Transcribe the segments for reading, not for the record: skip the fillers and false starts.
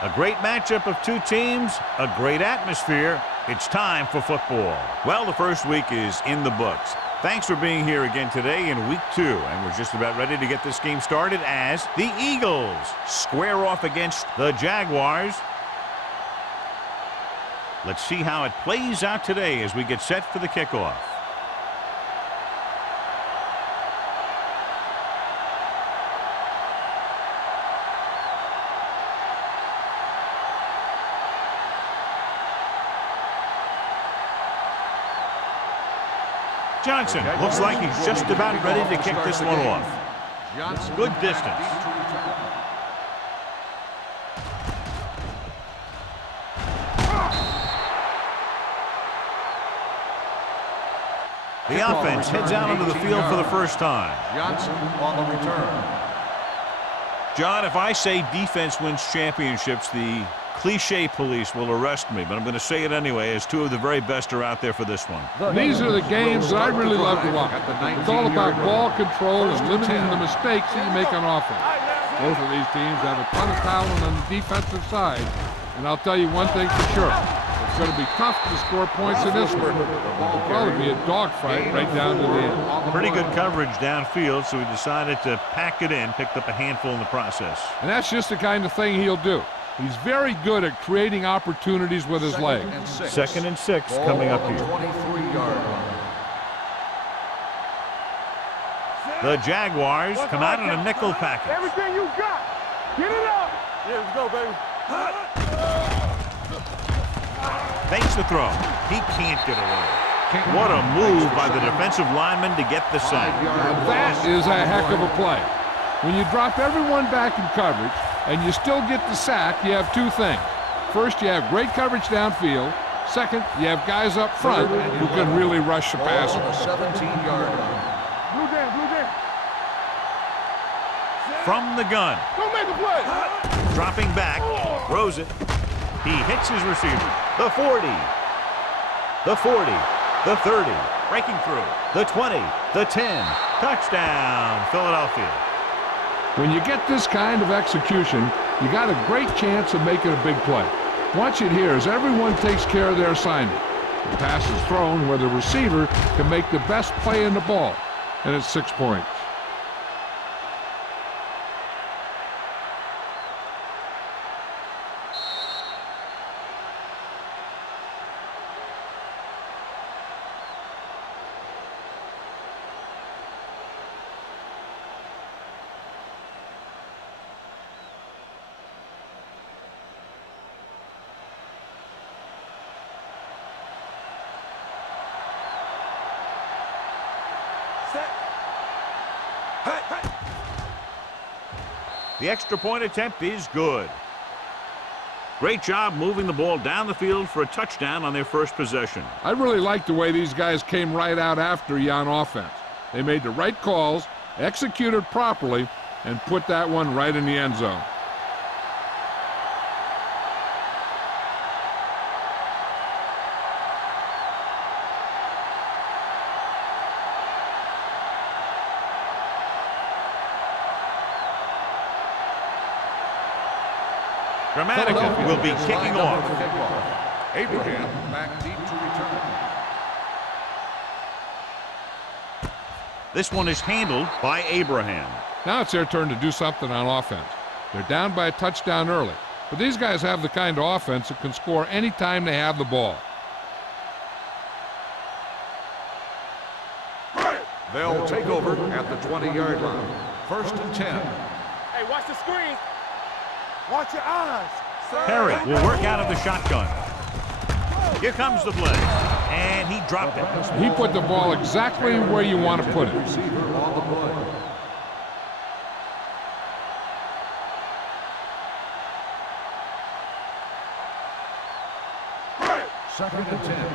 A great matchup of two teams, a great atmosphere. It's time for football. Well, the first week is in the books. Thanks for being here again today in week 2. And we're just about ready to get this game started as the Eagles square off against the Jaguars. Let's see how it plays out today as we get set for the kickoff. Johnson looks like he's just about ready to kick this one off. Good distance. The offense heads out onto the field for the first time. Johnson on the return. John, if I say defense wins championships, the cliche police will arrest me, but I'm going to say it anyway, as two of the very best are out there for this one. These are the games that I really love to watch. It's all about ball control and limiting the mistakes that you make on offense. Both of these teams have a ton of talent on the defensive side, and I'll tell you one thing for sure. It's going to be tough to score points in this one. It'll probably be a dogfight right down to the end. Pretty good coverage downfield, so he decided to pack it in, picked up a handful in the process. And that's just the kind of thing he'll do. He's very good at creating opportunities with his legs. 2nd and 6 coming up here. 23-yard line. The Jaguars come out in a nickel package. Everything you got. Get it up. Yeah, let's go, baby. Fakes the throw. He can't get away. What a move by the defensive lineman to get the sack. That is a heck of a play. When you drop everyone back in coverage and you still get the sack, you have two things. First, you have great coverage downfield. Second, you have guys up front who can really rush the passer. 17-yard line. Blue down, blue down. From the gun. Don't make a play. Dropping back. Throws it. He hits his receiver. The 40. The 40. The 30. Breaking through. The 20. The 10. Touchdown, Philadelphia. When you get this kind of execution, you got a great chance of making a big play. Watch it here as everyone takes care of their assignment. The pass is thrown where the receiver can make the best play in the ball, and it's 6 points. The extra point attempt is good. Great job moving the ball down the field for a touchdown on their first possession. I really like the way these guys came right out after you on offense. They made the right calls, executed properly, and put that one right in the end zone. Dramatica will be kicking off. Abraham back deep to return. This one is handled by Abraham. Now it's their turn to do something on offense. They're down by a touchdown early, but these guys have the kind of offense that can score any time they have the ball. They'll take over at the 20-yard line. 1st and 10. Hey, watch the screen. Watch your eyes. Perry will work out of the shotgun. Here comes the blitz, and he dropped it. He put the ball exactly where you want to put it. Receiver on the play. Second and 10.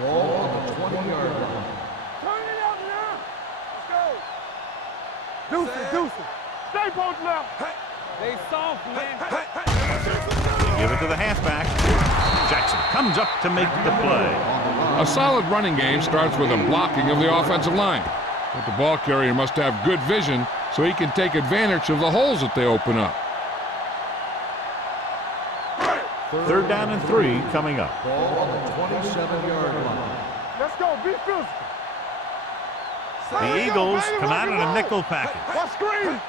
Ball on the 20-yard line. Turn it out now. Let's go. Deuces. Stay post left. They soft, man. They give it to the halfback. Jackson comes up to make the play. A solid running game starts with a blocking of the offensive line. But the ball carrier must have good vision so he can take advantage of the holes that they open up. 3rd down and 3 coming up. Ball on the 27-yard line. Let's go. Be physical. The Eagles come out in a nickel package. What screen?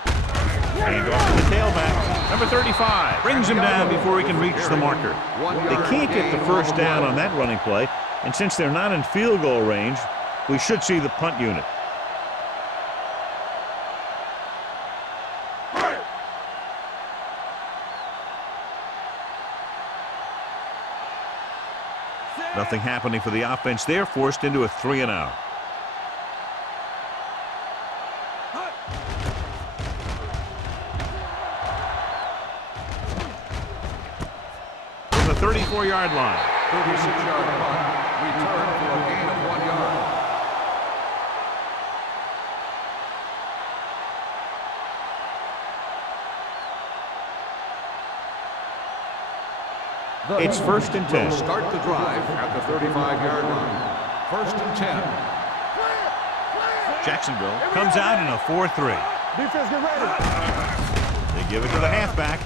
And off to the tailback. Number 35 brings him down before he can reach the marker. They can't get the first down on that running play, and since they're not in field goal range, we should see the punt unit. Nothing happening for the offense. They're forced into a 3-and-out. From the 34-yard line. 36-yard punt. Return for a gain of 1 yard. It's 1st and 10. Start the drive at the 35-yard line. 1st and 10. Jacksonville comes out in a 4-3. Defense, get ready. They give it to the halfback.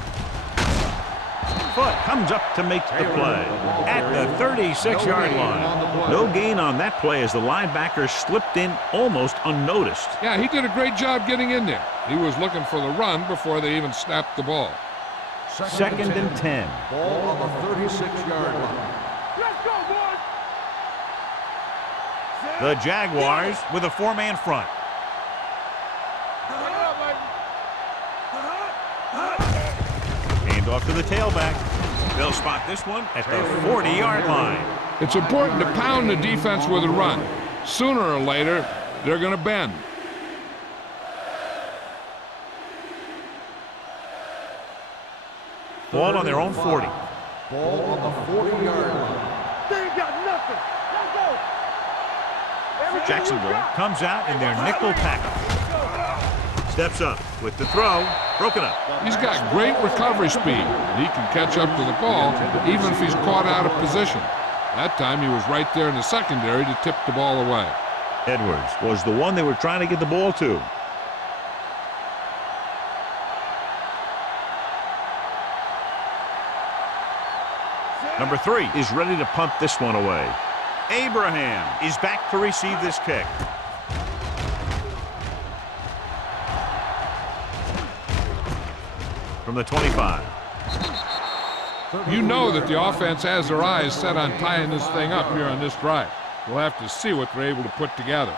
Foot comes up to make the play at the 36-yard line. No gain on that play as the linebacker slipped in almost unnoticed. Yeah, he did a great job getting in there. He was looking for the run before they even snapped the ball. 2nd and 10. Ball on the 36-yard line. Let's go, boys. The Jaguars with a 4-man front. Hand off to the tailback. They'll spot this one at the 40-yard line. It's important to pound the defense with a run. Sooner or later, they're going to bend. Ball on their own 40. Ball on the 40-yard line. They ain't got nothing. Let's go. Everything Jacksonville you got. comes out in their nickel package. Steps up with the throw. Broken up. He's got great recovery speed. He can catch up to the ball even if he's caught out of position. That time he was right there in the secondary to tip the ball away. Edwards was the one they were trying to get the ball to. Number 3 is ready to punt this one away. Abraham is back to receive this kick. From the 25. You know that the offense has their eyes set on tying this thing up here on this drive. We'll have to see what they're able to put together.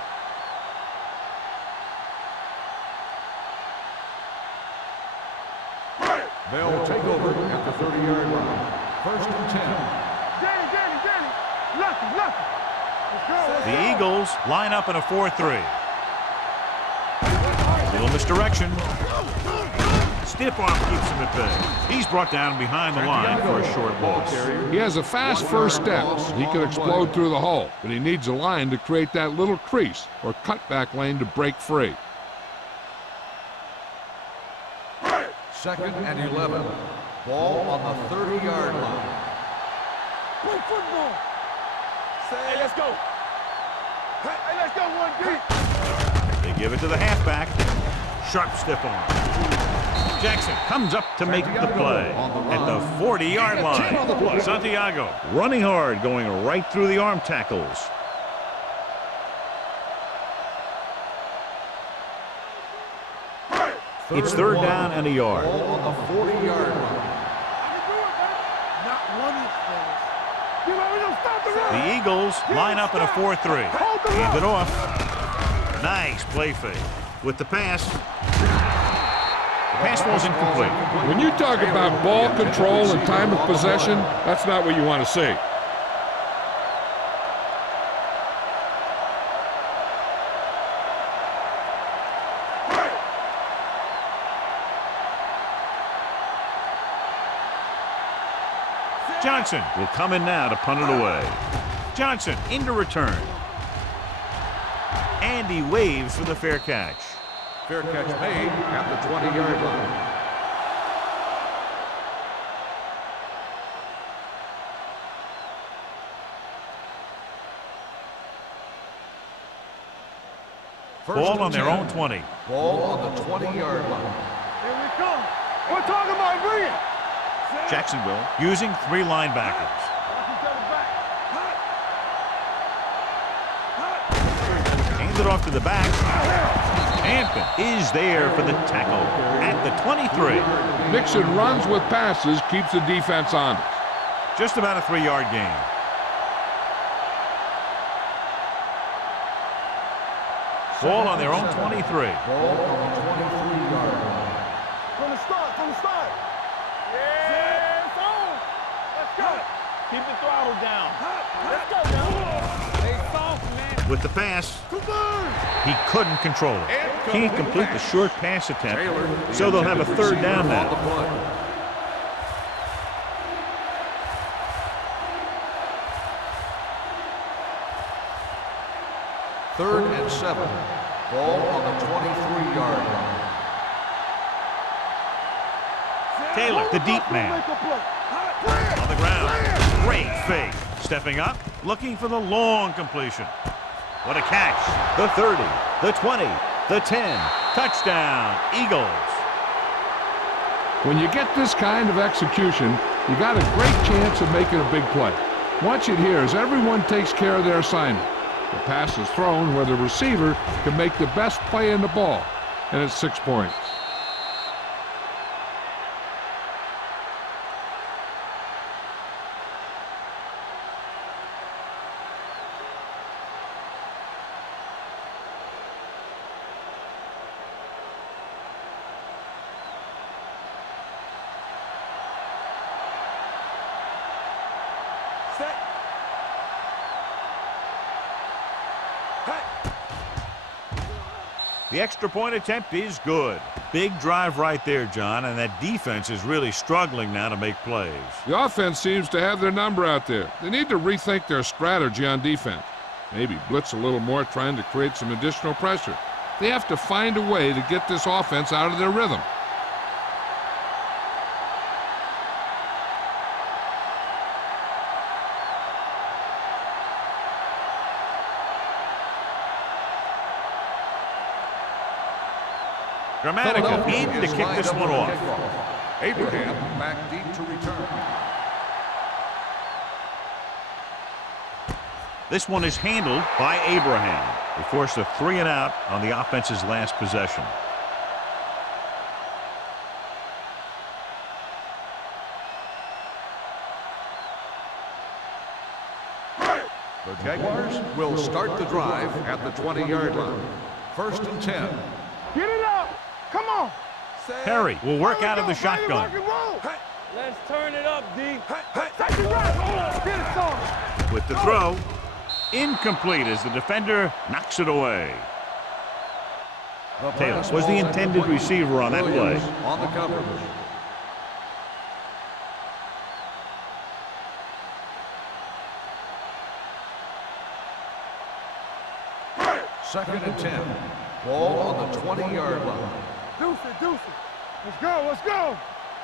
They'll take over at the 30-yard line. 1st and 10. Danny. Lucky. Let's go. The Eagles line up in a 4-3. Little misdirection. Stiff arm keeps him at bay. He's brought down behind the line for a short loss. He has a fast first steps. He can explode through the hole, but he needs a line to create that little crease or cutback lane to break free. 2nd and 11. Ball on the 30-yard line. Play football. Hey, let's go. Hey, let's go, 1 deep. They give it to the halfback. Sharp stiff arm. Jackson comes up to make the play at the 40-yard line. Santiago running hard, going right through the arm tackles. It's 3rd down and a yard. Ball on the 40-yard line. Not one of these things. You know, we don't stop the run. The Eagles line up in a 4-3. Hand it off. Nice play fake. With the pass. The pass falls incomplete. When you talk about ball control and time of possession, that's not what you want to see. Johnson will come in now to punt it away. Johnson into return. And he waves for the fair catch. Fair catch made at the 20-yard line. Ball on their own 20. Ball on the 20-yard line. Here we come. We're talking about bringing. Jacksonville using 3 linebackers. Hands it off to the back. Hampton is there for the tackle at the 23. Mixon runs with passes, keeps the defense honest. Just about a 3-yard gain. Ball on their own 23. Ball on the 23-yard line. From the start. Yeah, it's on. Let's go. Keep the throttle down. Let's go, man. Stay soft, man. With the pass, he couldn't control it. Can't complete the short pass attempt, so they'll have a 3rd down now. Third and 7. Ball on the 23-yard line. Taylor, the deep man. On the ground. Great fake. Stepping up, looking for the long completion. What a catch. The 30, the 20, the 10. Touchdown, Eagles. When you get this kind of execution, you got a great chance of making a big play. Watch it here as everyone takes care of their assignment. The pass is thrown where the receiver can make the best play in the ball, and it's 6 points. The extra point attempt is good. Big drive right there, John, and that defense is really struggling now to make plays. The offense seems to have their number out there. They need to rethink their strategy on defense. Maybe blitz a little more, trying to create some additional pressure. They have to find a way to get this offense out of their rhythm. Dramatica need to kick this one off. Abraham back deep to return. This one is handled by Abraham. They forced a 3 and out on the offense's last possession. The Jaguars will start the drive at the 20-yard line. 1st and 10. Get it up. Come on. Perry will work out of the shotgun. Let's turn it up, D. Take it right. Get it on. With the throw, incomplete as the defender knocks it away. Taylor was the intended receiver on that play. On the coverage. Second and 10. Ball on the 20-yard line. Deuce it. Let's go.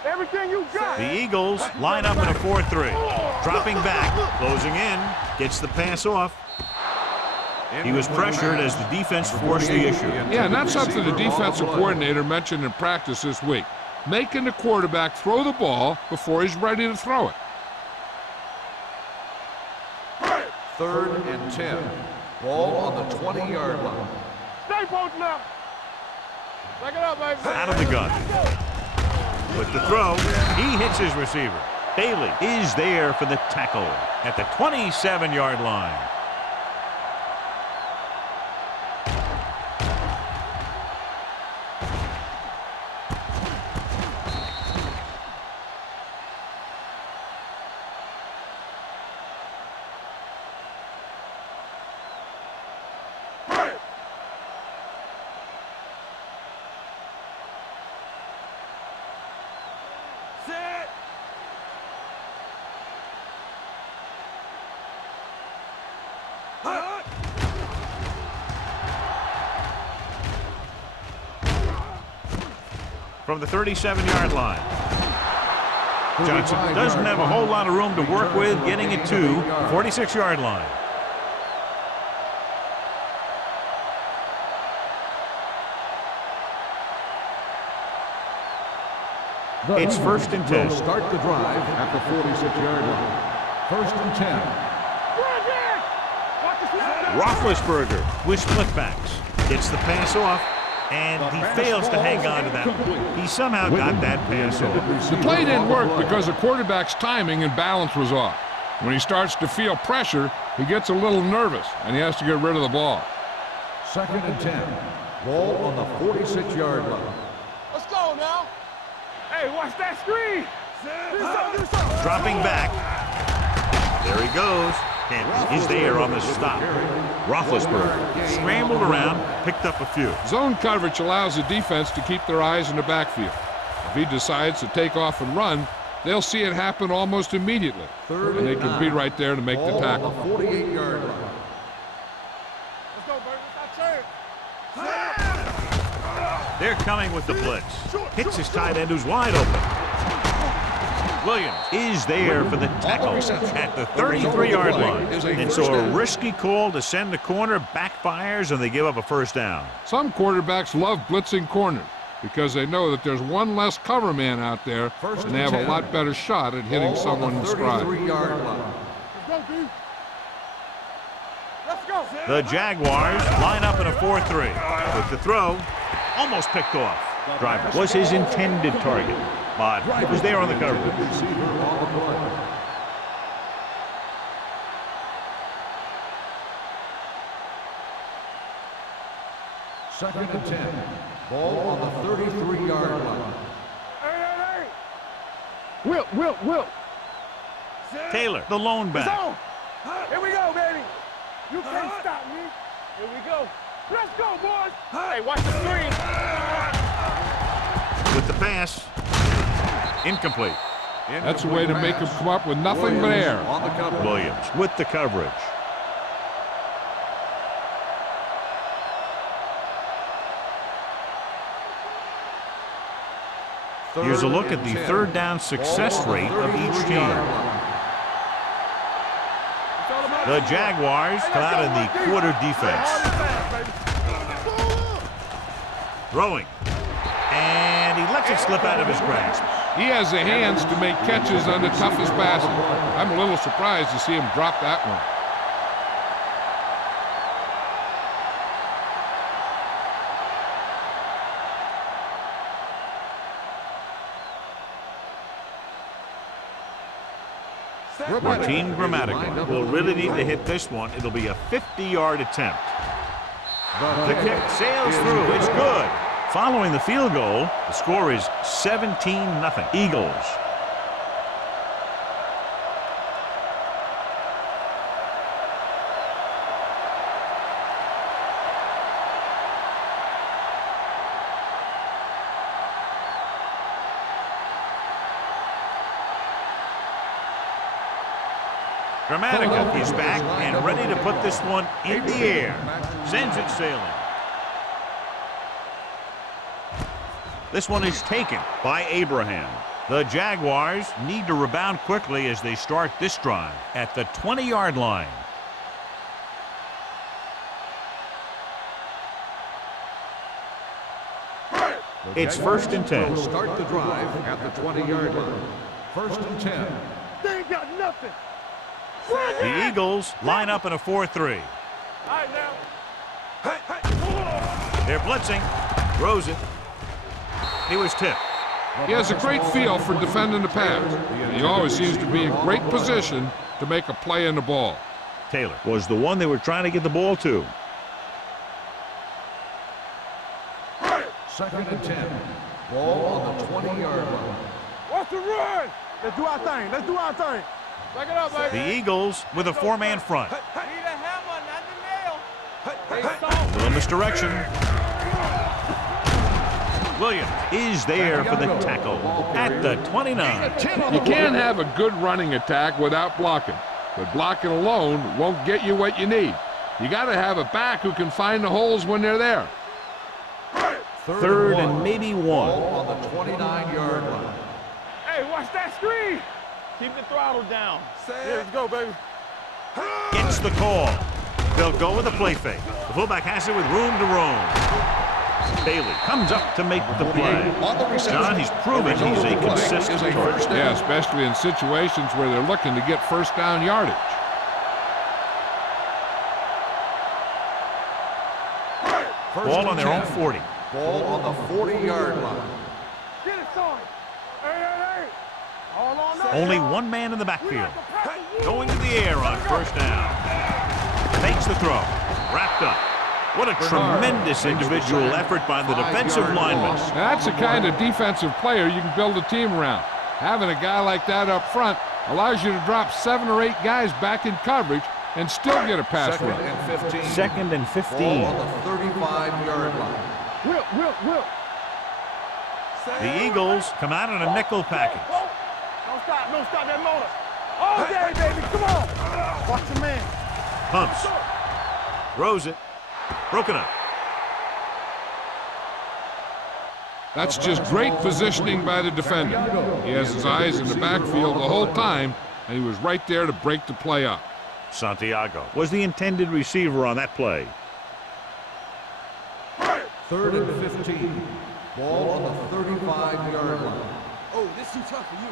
Everything you got. The Eagles line up in a 4-3. Dropping back, closing in, gets the pass off. He was pressured as the defense forced the issue. Yeah, and that's something the defensive coordinator mentioned in practice this week. Making the quarterback throw the ball before he's ready to throw it. 3rd and 10. Ball on the 20-yard line. Stay posted up. Back it up, baby. Out of the gun. With the throw, he hits his receiver. Bailey is there for the tackle at the 27-yard line. From the 37-yard line. Johnson doesn't have a whole lot of room to work with, getting it to 46-yard line. It's first and 10. Will start the drive at the 46-yard line. First and 10. Roethlisberger with split-backs. Gets the pass off, and he fails to hang on to that one. He somehow got that pass off. The play didn't work because the quarterback's timing and balance was off. When he starts to feel pressure, he gets a little nervous, and he has to get rid of the ball. Second and 10. Ball on the 46-yard line. Let's go now. Hey, watch that screen. Do something. Dropping back. There he goes. And he's there on the stop. Roethlisberger scrambled around, picked up a few. Zone coverage allows the defense to keep their eyes in the backfield. If he decides to take off and run, they'll see it happen almost immediately. And they can be right there to make the tackle. 48-yard line. Let's go, baby. It's our turn. They're coming with the blitz. Hits his tight end who's wide open. Williams is there for the tackle at the 33-yard line. And so a risky call to send the corner backfires, and they give up a first down. Some quarterbacks love blitzing corners because they know that there's one less cover man out there, and they have a lot better shot at hitting someone in stride. 33-yard line. Let's go. The Jaguars line up in a 4-3. With the throw, almost picked off. Driver was his intended target, but it was there on the coverage. Receiver on the play. Second and 10. Ball on the 33-yard line. Hey. Will. Taylor, the lone It's back. on. Here we go, baby. You can't stop me. Here we go. Let's go, boys. Hey, watch the screen. With the pass, incomplete. That's a way to make him come up with nothing but air. On the coverage. Williams with the coverage. Here's a look at the third down success rate of each team. The Jaguars come out in the quarter defense. Throwing. And he lets it slip out of his grasp. He has the hands to make catches on the toughest passes. I'm a little surprised to see him drop that one. Martin Grammatical will really need to hit this one. It'll be a 50-yard attempt. The kick sails through. It's good. Following the field goal, the score is 17-0. Eagles. Gramatica is back and ready to put this one in the air. Sends it sailing. This one is taken by Abraham. The Jaguars need to rebound quickly as they start this drive at the 20-yard line. It's first and 10. Will start the drive at the 20-yard line. First and 10. They ain't got nothing. The Eagles line up in a 4-3. All right, now. They're blitzing. Throws it. He was tipped. He has a great feel for defending the pass. He always seems to be in great position to make a play in the ball. Taylor was the one they were trying to get the ball to. Second and 10. Ball on the 20-yard line. What's the run? Let's do our thing. Let's do our thing. Back it up, baby. The Eagles with a four-man front. Need a hammer, not the nail. They soft. Little misdirection. Williams is there for the tackle at the 29. You can't have a good running attack without blocking, but blocking alone won't get you what you need. You got to have a back who can find the holes when they're there. Third and maybe one. Ball on the 29-yard line. Hey, watch that screen. Keep the throttle down. Yeah, let's go, baby. Gets the call. They'll go with a play fake. The fullback has it with room to roam. Bailey comes up to make the play. John, he's proven he's a consistent target. Yeah, especially in situations where they're looking to get first down yardage. Ball on their own 40. Ball on the 40-yard line. Get it, son. Hey. Hold on now. Only one man in the backfield. Going to the air on first down. Makes the throw. Wrapped up. What a tremendous individual effort by the defensive lineman. That's the kind of defensive player you can build a team around. Having a guy like that up front allows you to drop 7 or 8 guys back in coverage and still get a pass run. Second and 15. Ball on the 35-yard line. Will. The Eagles come out in a nickel package. Don't stop that motor. All day, baby, come on. Watch your man. Pumps. Throws it. Broken up. That's just great positioning by the defender. He has his eyes in the backfield the whole time, and he was right there to break the play up. Santiago was the intended receiver on that play. 3rd and 15. Ball on the 35-yard line. Oh, this too tough for you.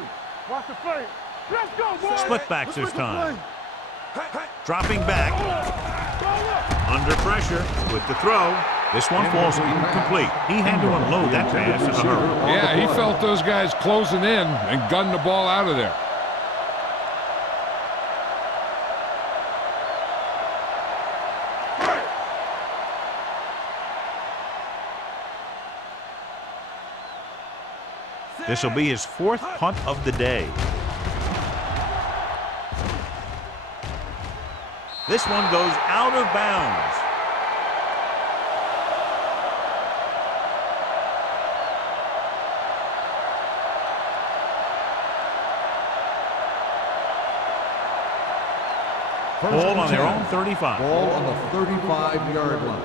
Watch the play. Let's go, boy. Split backs this time. Dropping back. Under pressure with the throw. This one falls incomplete. He had to unload that pass in a hurry. Yeah, he felt those guys closing in and gunned the ball out of there. This will be his 4th punt of the day. This one goes out of bounds. Ball on their own 35. Ball on the 35-yard line.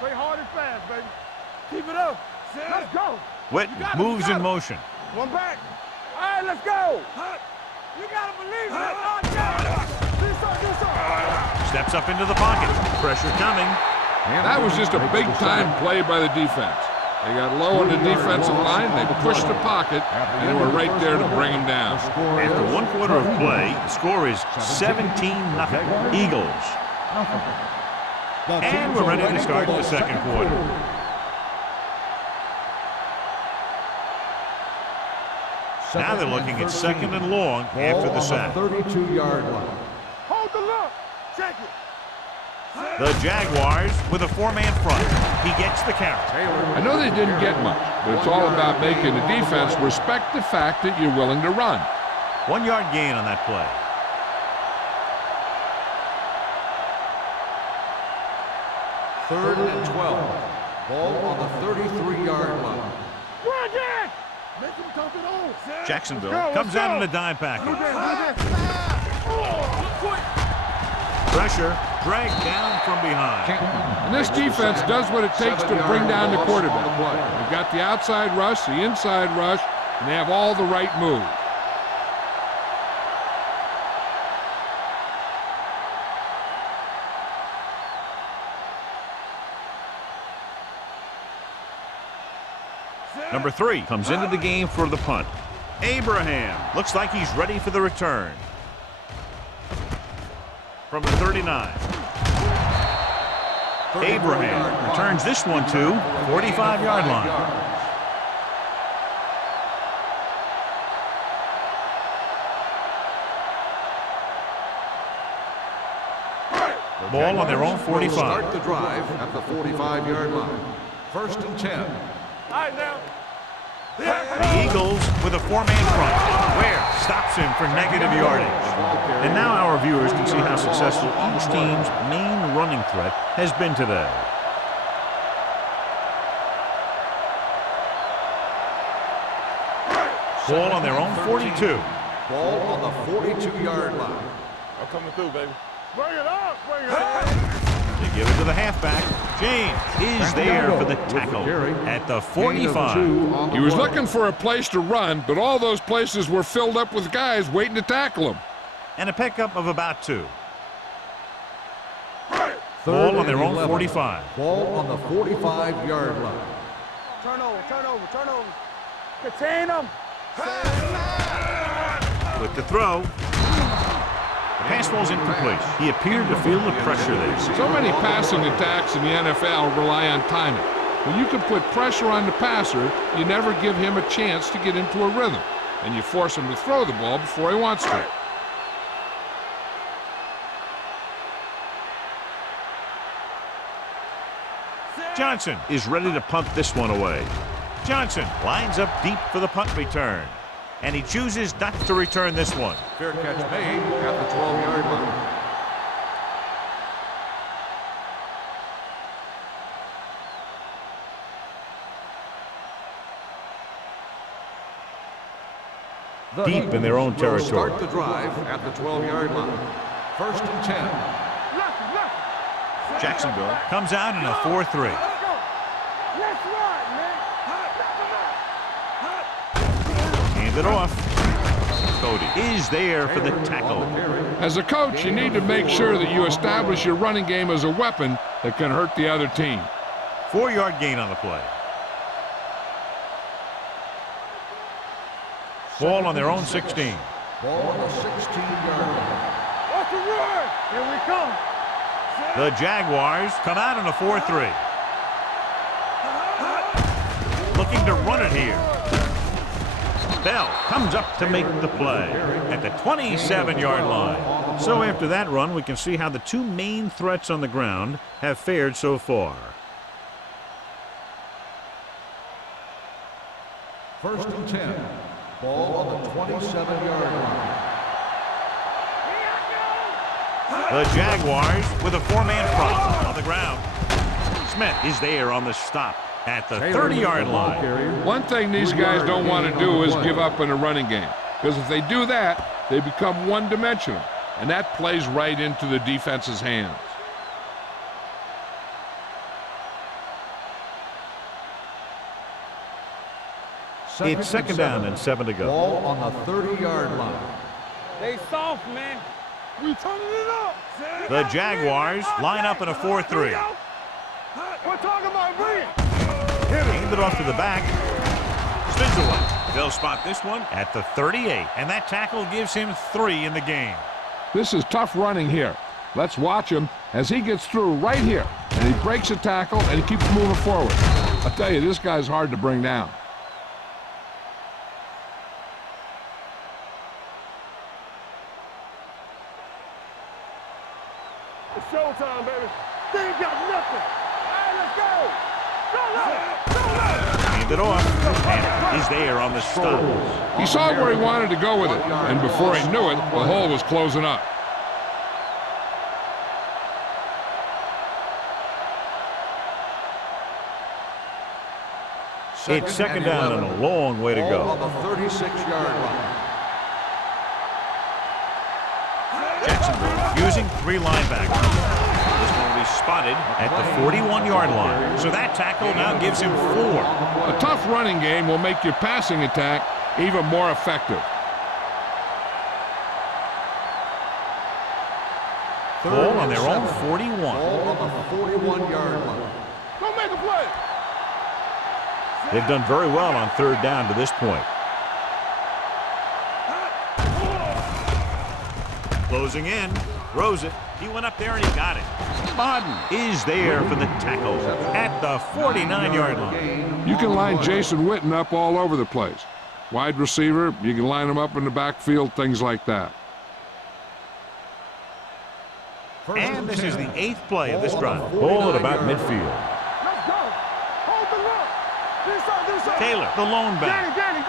Play hard and fast, baby. Keep it up. Let's go. Witten moves in motion. One back. All right, let's go. You got to believe it. Do something. Steps up into the pocket. Pressure coming. That was just a big-time play by the defense. They got low on the defensive line, they pushed the pocket, and they were right there to bring him down. After 1 quarter of play, the score is 17-0 Eagles. And we're ready to start the second quarter. Now they're looking at 2nd and long after the sack. 32-yard line. Hold the look. Check it. The Jaguars with a 4-man front. He gets the carry. I know they didn't get much, but it's all about making the defense respect the fact that you're willing to run. 1-yard gain on that play. Third and 12. Ball on the 33-yard line. Run it. Make him tough it on. Jacksonville comes out in a dime package. Pressure dragged down from behind. And this defense does what it takes to bring down the quarterback. They've got the outside rush, the inside rush, and they have all the right moves. Number 3 comes into the game for the punt. Abraham looks like he's ready for the return. From the 39. Abraham returns this one to 45-yard line. Ball on their own 45. Start the drive at the 45-yard line. 1st and 10. All right, now. The Eagles with a 4-man front. Ware stops him for negative yardage. And now our viewers can see how successful each team's main running threat has been today. Ball on their own 42. Ball on the 42-yard line. I'm coming through, baby. Bring it up. Bring it up. They give it to the halfback. James is there for the tackle at the 45. He was looking for a place to run, but all those places were filled up with guys waiting to tackle him. And a pickup of about 2. Ball on their own 45. Ball on the 45-yard line. Turn over. Contain them. With the throw. The pass falls incomplete. He appeared to feel the pressure there. So many passing attacks in the NFL rely on timing. When you can put pressure on the passer, you never give him a chance to get into a rhythm, and you force him to throw the ball before he wants to. Johnson is ready to punt this one away. Johnson lines up deep for the punt return, and he chooses not to return this one. Fair catch made at the 12-yard line. Deep in their own territory. Start the drive at the 12-yard line. 1st and 10. Jacksonville comes out in a 4-3. Hand it off. Cody is there for the tackle. As a coach, you need to make sure that you establish your running game as a weapon that can hurt the other team. 4-yard gain on the play. Ball on their own 16. Ball on the 16-yard line. Watch the run. Here we come. The Jaguars come out in a 4-3. Looking to run it here. Bell comes up to make the play at the 27-yard line. So after that run, we can see how the two main threats on the ground have fared so far. 1st and 10. Ball on the 27-yard line. The Jaguars with a 4-man front on the ground. Smith is there on the stop at the 30-yard line. One thing these guys don't want to do is give up in a running game, because if they do that, they become one-dimensional, and that plays right into the defense's hands. It's 2nd down and 7 to go. Ball on the 30-yard line. They soft, man. We turning it up. The Jaguars line up in a 4-3. We're talking about brilliant. Hand it off to the back. Spins away. They'll spot this one at the 38, and that tackle gives him 3 in the game. This is tough running here. Let's watch him as he gets through right here, and he breaks a tackle, and he keeps moving forward. I tell you, this guy's hard to bring down. It's showtime, baby. They ain't got nothing. All right, let's go. Hand it off. And he's there on the stop. He saw where he wanted to go with it, and before he knew it, the hole was closing up. It's 2nd down and a long way to Ball go. on the 36-yard line. Jacksonville using 3 linebackers. This one will be spotted at the 41-yard line. So that tackle now gives him 4. A tough running game will make your passing attack even more effective. Ball on their own 41. Ball on the 41-yard line. Go make a play. They've done very well on 3rd down to this point. Closing in, throws it. He went up there and he got it. Bodden is there for the tackle at the 49-yard line. You can line Jason Witten up all over the place. Wide receiver, you can line him up in the backfield, things like that. And this is the 8th play of this drive. Ball at about midfield. Let's go. Hold the rock. Do something. Taylor, the lone back. Danny.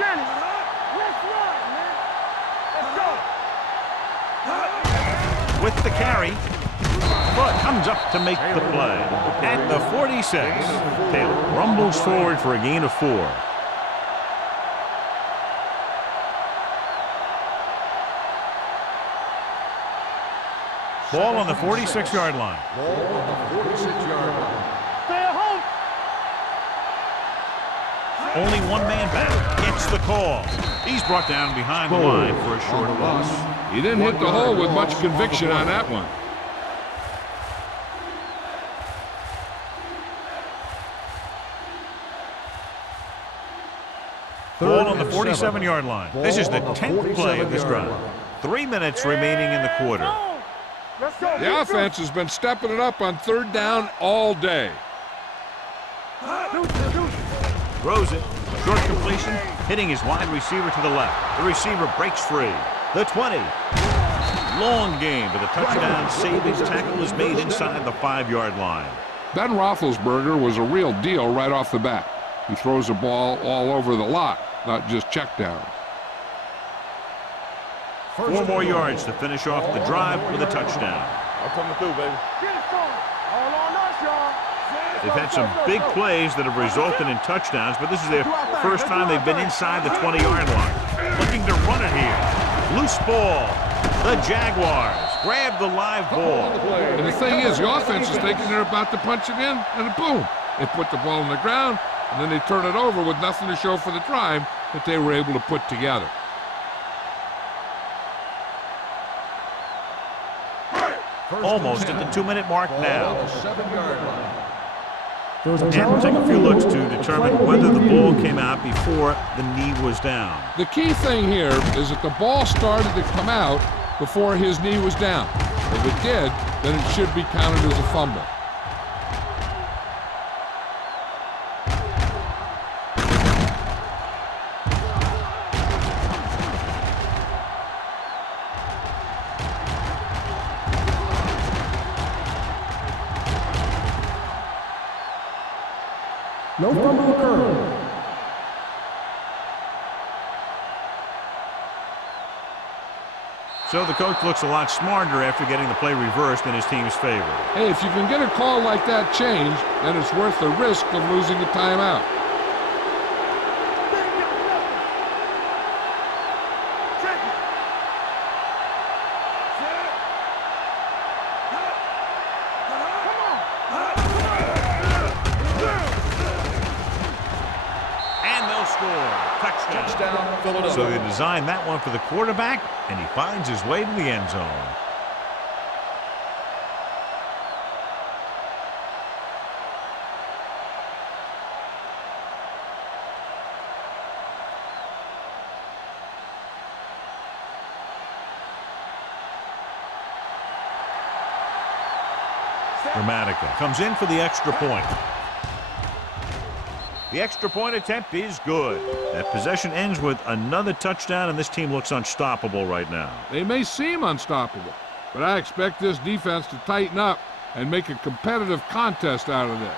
Let's run, man. Let's go. With the carry. But comes up to make the play. At the 46, Taylor rumbles forward for a gain of 4. Ball on the 46-yard line. Ball on the 46-yard line. Stay at home. Only one man back gets the call. He's brought down behind the line for a short loss. He didn't hit the hole with much conviction on that one. Ball on the 47-yard line. This is the 10th play of this drive. 3 minutes remaining in the quarter. The offense has been stepping it up on third down all day. Throws it. Short completion, hitting his wide receiver to the left. The receiver breaks free. The 20. Long game, but the touchdown saving tackle is made inside the 5-yard line. Ben Roethlisberger was a real deal right off the bat. He throws the ball all over the lot, not just checkdowns. 4 more yards to finish off the drive with a touchdown. I'm coming through, baby. All on us, y'all. They've had some big plays that have resulted in touchdowns, but this is their first time they've been inside the 20-yard line. Looking to run it here. Loose ball. The Jaguars grab the live ball. And the thing is, the offense is thinking they're about to punch it in, and boom, they put the ball on the ground, and then they turn it over with nothing to show for the drive that they were able to put together. Almost at the 2-minute mark now. 7-yard line. And we'll take a few looks to determine whether the ball came out before the knee was down. The key thing here is that the ball started to come out before his knee was down. If it did, then it should be counted as a fumble. No fumble occurred. So the coach looks a lot smarter after getting the play reversed in his team's favor. Hey, if you can get a call like that changed, then it's worth the risk of losing a timeout. So they designed that one for the quarterback, and he finds his way to the end zone. Dramatica comes in for the extra point. The extra point attempt is good. That possession ends with another touchdown, and this team looks unstoppable right now. They may seem unstoppable, but I expect this defense to tighten up and make a competitive contest out of this.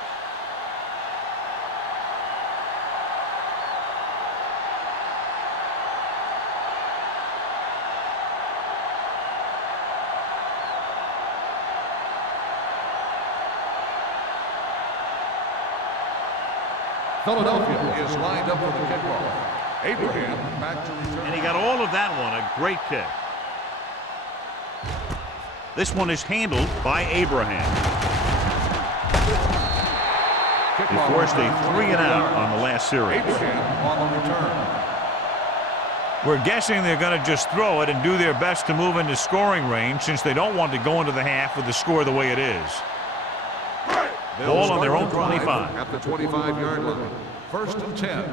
Philadelphia is lined up for the kickoff. Abraham back to return. And he got all of that one. A great kick. This one is handled by Abraham. He forced a 3-and-out on the last series. Abraham on the return. We're guessing they're going to just throw it and do their best to move into scoring range since they don't want to go into the half with the score the way it is. Ball on their own 25. At the 25-yard line. 1st and 10.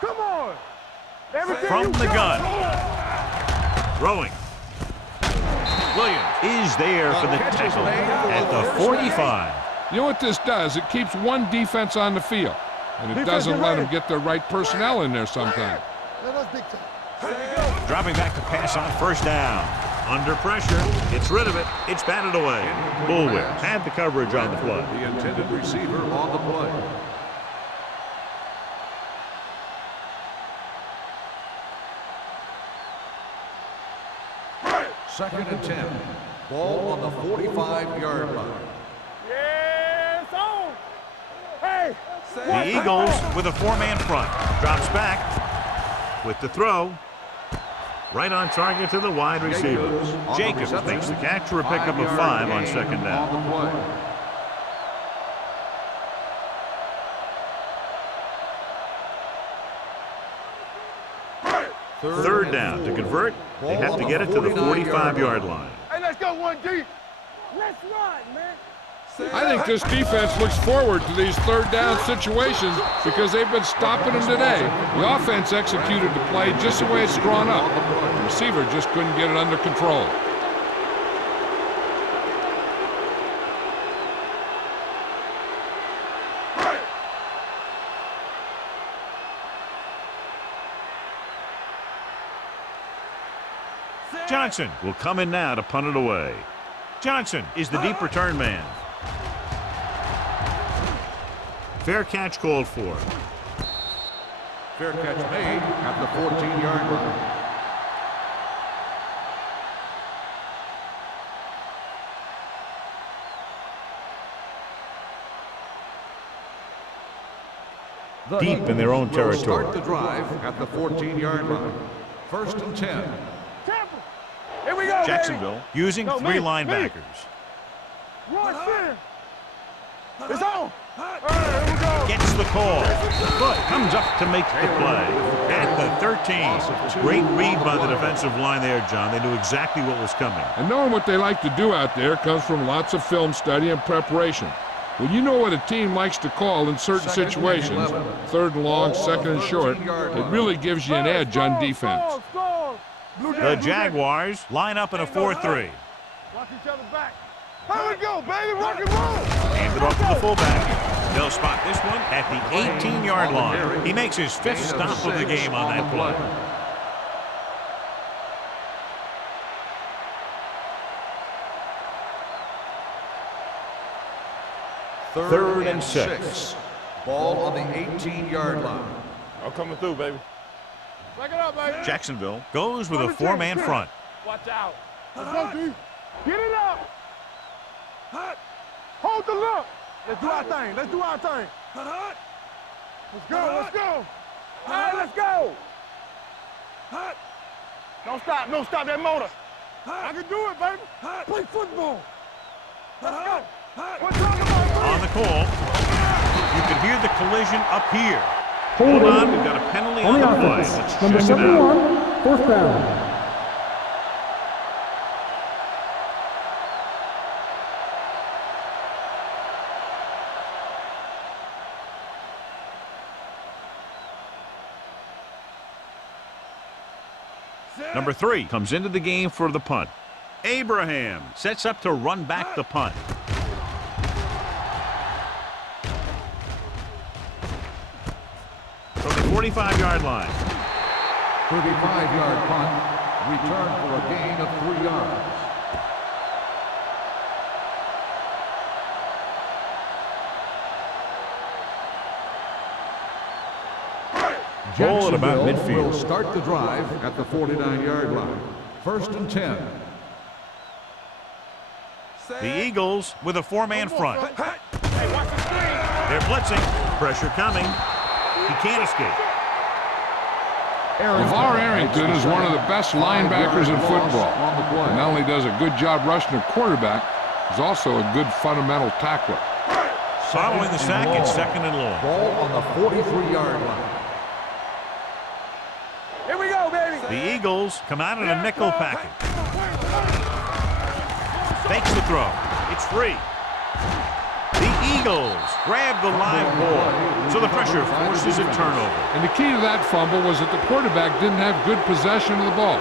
Come on. From the gun. Throwing. Williams is there for the tackle at the 45. You know what this does? It keeps one defense on the field, and it doesn't let them get the right personnel in there sometimes. Dropping back to pass on 1st down. Under pressure, gets rid of it. It's batted away. Bullwhip had the coverage on the play. The intended receiver on the play. Second and 10. Ball on the 45-yard line. Yes, on. Hey. The Eagles with a 4-man front. Drops back with the throw. Right on target to the wide receiver. Jacobs makes the catch for a pickup of 5 on 2nd down. Third down. To convert, they have to get it to the 45-yard line. Hey, let's go 1 deep. Let's run, man. I think this defense looks forward to these third down situations because they've been stopping them today. The offense executed the play just the way it's drawn up. The receiver just couldn't get it under control. Johnson will come in now to punt it away. Johnson is the deep return man. Fair catch called for. Fair catch made at the 14-yard line. Deep in their own Will territory. start the drive at the 14-yard line. 1st and 10. Here we go, Jacksonville using No, 3 me. linebackers. Run, clear. It's on. All right, here we go. Gets the call. But comes up to make the play. At the 13. Great read by the defensive line there, John. They knew exactly what was coming. And knowing what they like to do out there comes from lots of film study and preparation. When you know what a team likes to call in certain situations, 3rd and long, 2nd and short, it really gives you an edge on defense. The Jaguars line up in a 4-3. Watch each other back. Here we go, baby. Rock and roll. Hand it off to the fullback. They'll spot this one at the 18-yard line. He makes his 5th stop of the game on that play. Third and 6. Ball on the 18-yard line. I'm coming through, baby. Back it up, baby. Jacksonville goes with a 4-man front. Watch out. Let's go, D. Get it up. Hold the look. Let's do our thing. Let's do our thing. Let's go. Let's go. All right, let's go. Don't stop. Don't stop that motor. I can do it, baby. Play football. Let's go. We're talking about On the call, you can hear the collision up here. Hold on, we've got a penalty on the play. Let's Number check it out. 71, 4th down. Number 3 comes into the game for the punt. Abraham sets up to run back the punt. From the 45-yard line. 35-yard punt. Return for a gain of 3 yards. Ball at about Jacksonville will midfield. start the drive at the 49-yard line. 1st and 10. The Eagles with a 4-man front. Hey, watch the screen. They're blitzing. Pressure coming. He can't escape. LeVar Arrington is one of the best linebackers in football. And not only does a good job rushing a quarterback, he's also a good fundamental tackler. Following the sack, it's 2nd and long. Ball on the 43-yard line. Here we go, baby. The Eagles come out in a nickel package. Fakes the throw. It's free. The Eagles grab the live ball, so the pressure forces a turnover. And the key to that fumble was that the quarterback didn't have good possession of the ball.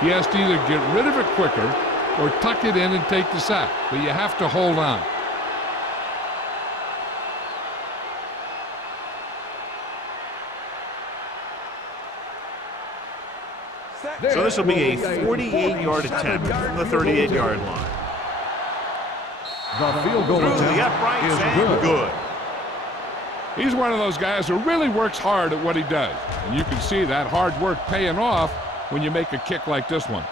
He has to either get rid of it quicker or tuck it in and take the sack. But you have to hold on. So this will be a 48-yard attempt from the 38-yard line. The field goal Through the attempt uprights is and good. He's one of those guys who really works hard at what he does. And you can see that hard work paying off when you make a kick like this one.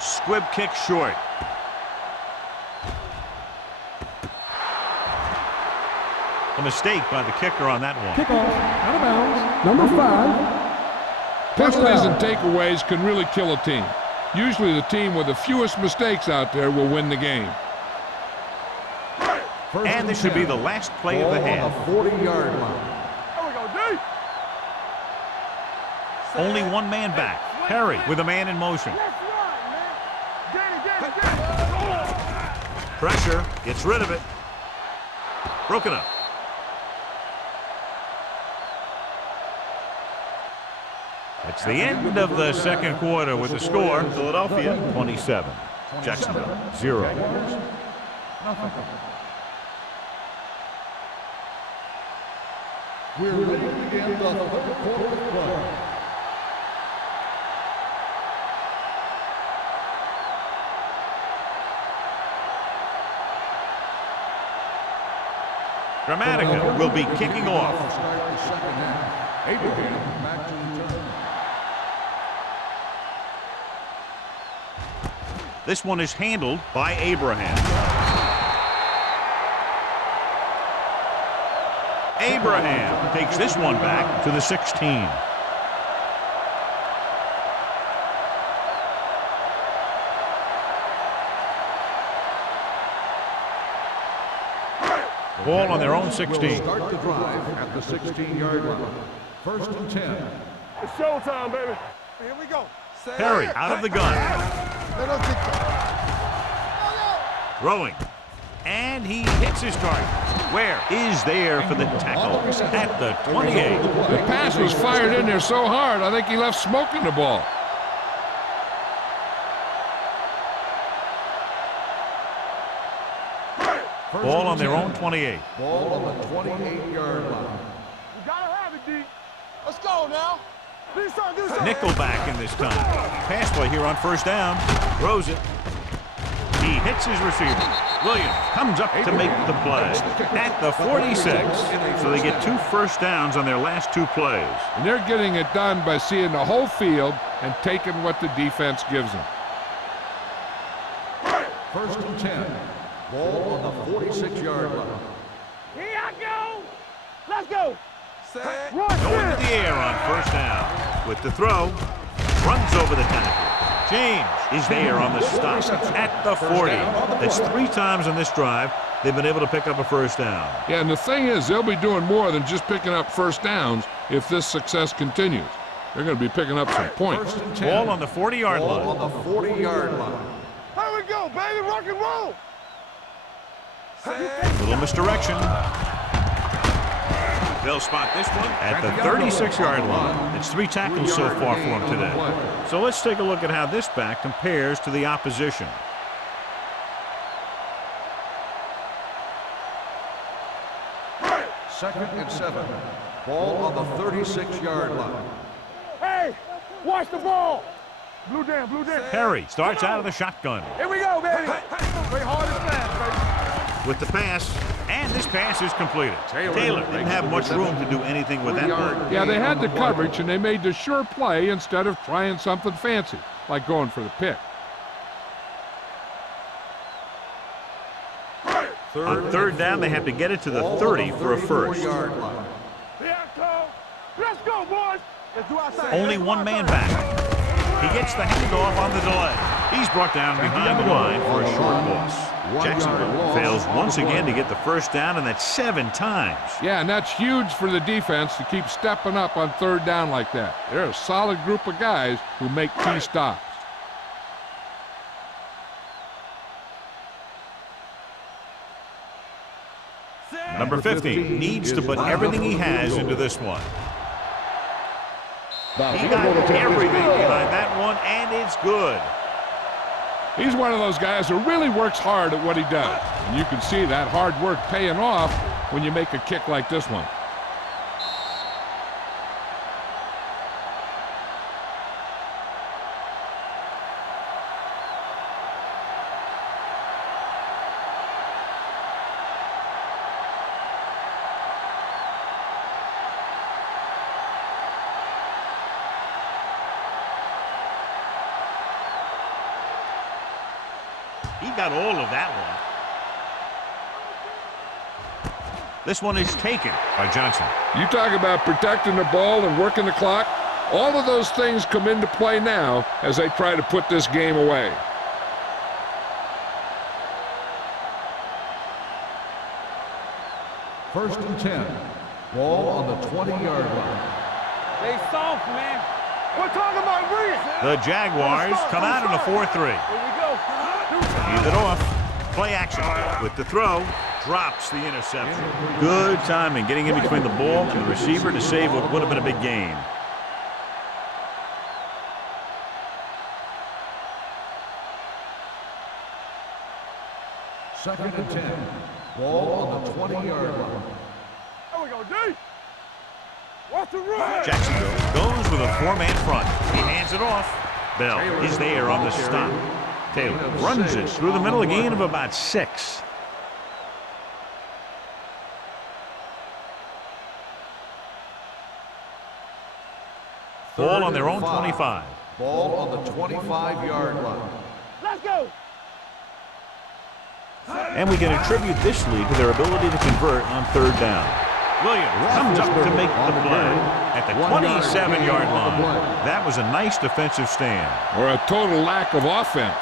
Squib kick short. A mistake by the kicker on that one. Kickoff, out of bounds, number 5, Penalties and takeaways can really kill a team. Usually the team with the fewest mistakes out there will win the game. And this should be the last play of the half. On the 40-yard line. There we go, D. Only one man back. Perry with a man in motion. Let's run, man. Get it. Pressure, gets rid of it. Broken up. It's the end of the second quarter with the score. Philadelphia 27, Jacksonville 0. We're ready to begin the third quarter of play. Dramatica will be kicking off. Start the second half. Abraham back to return. This one is handled by Abraham. Abraham takes this one back to the 16. Ball on their own 16. Start the drive at the 16-yard line. First and 10. It's showtime, baby. Here we go. Perry out of the gun. Throwing. And he hits his target. Where is there for the tackle? At the 28. The pass was fired in there so hard, I think he left smoke in the ball. Ball on their own 28. Ball on the 28-yard line. You gotta have it, D. Let's go now. Do something, do something. Nickelback in this time. Pass play here on first down. Throws it. He hits his receiver. Williams comes up to make the play at the 46. So they get 2 first downs on their last 2 plays. And they're getting it done by seeing the whole field and taking what the defense gives them. First and 10. Ball on the 46-yard line. Here I go. Let's go. Set. Run, Going to the air on first down. With the throw, runs over the tackle. James is there on the stop at the 40. That's 3 times on this drive they've been able to pick up a first down. Yeah, and the thing is, they'll be doing more than just picking up first downs if this success continues. They're going to be picking up some points. First and 10. Ball on the 40-yard line. Ball on the 40-yard line. Here we go, baby. Rock and roll. Little misdirection. They'll spot this one at the 36-yard line. It's 3 tackles so far for him today. So let's take a look at how this back compares to the opposition. Second and 7. Ball on the 36-yard line. Hey, watch the ball. Blue down, blue down. Perry starts out of the shotgun. Here we go, baby. Play hard and fast, baby. With the pass, and this pass is completed. Taylor didn't have much room to do anything with that one. Yeah, they had the coverage, and they made the sure play instead of trying something fancy, like going for the pick. On third down, they have to get it to the 30 for a first. Here I come. Let's go, boys. Let's do outside. Only one man back. He gets the handoff on the delay. He's brought down behind the line for a short loss. Jacksonville fails once again to get the first down, and that's 7 times. Yeah, and that's huge for the defense to keep stepping up on third down like that. They're a solid group of guys who make key stops. Number 50 needs to put everything he has into this one. He got everything behind that one, and it's good. He's one of those guys who really works hard at what he does. And you can see that hard work paying off when you make a kick like this one. He got all of that one. This one is taken by Johnson. You talk about protecting the ball and working the clock. All of those things come into play now as they try to put this game away. First and 10. Ball on the 20-yard line. They soft, man. We're talking about brilliant. The Jaguars come out in a 4-3. Here we go. Hand it off. Play action with the throw. Drops the interception. Good timing getting in between the ball and the receiver to save what would have been a big gain. Second and 10. Ball on the 20-yard line. There we go, D. What's the run? Jacksonville goes with a 4-man front. He hands it off. Bell is there on the stop. Taylor runs it through the middle, a gain of about 6. Ball on their own 25. Ball on the 25-yard line. Let's go. And we can attribute this lead to their ability to convert on 3rd down. Williams comes up to make the play at the 27-yard line. That was a nice defensive stand. Or a total lack of offense.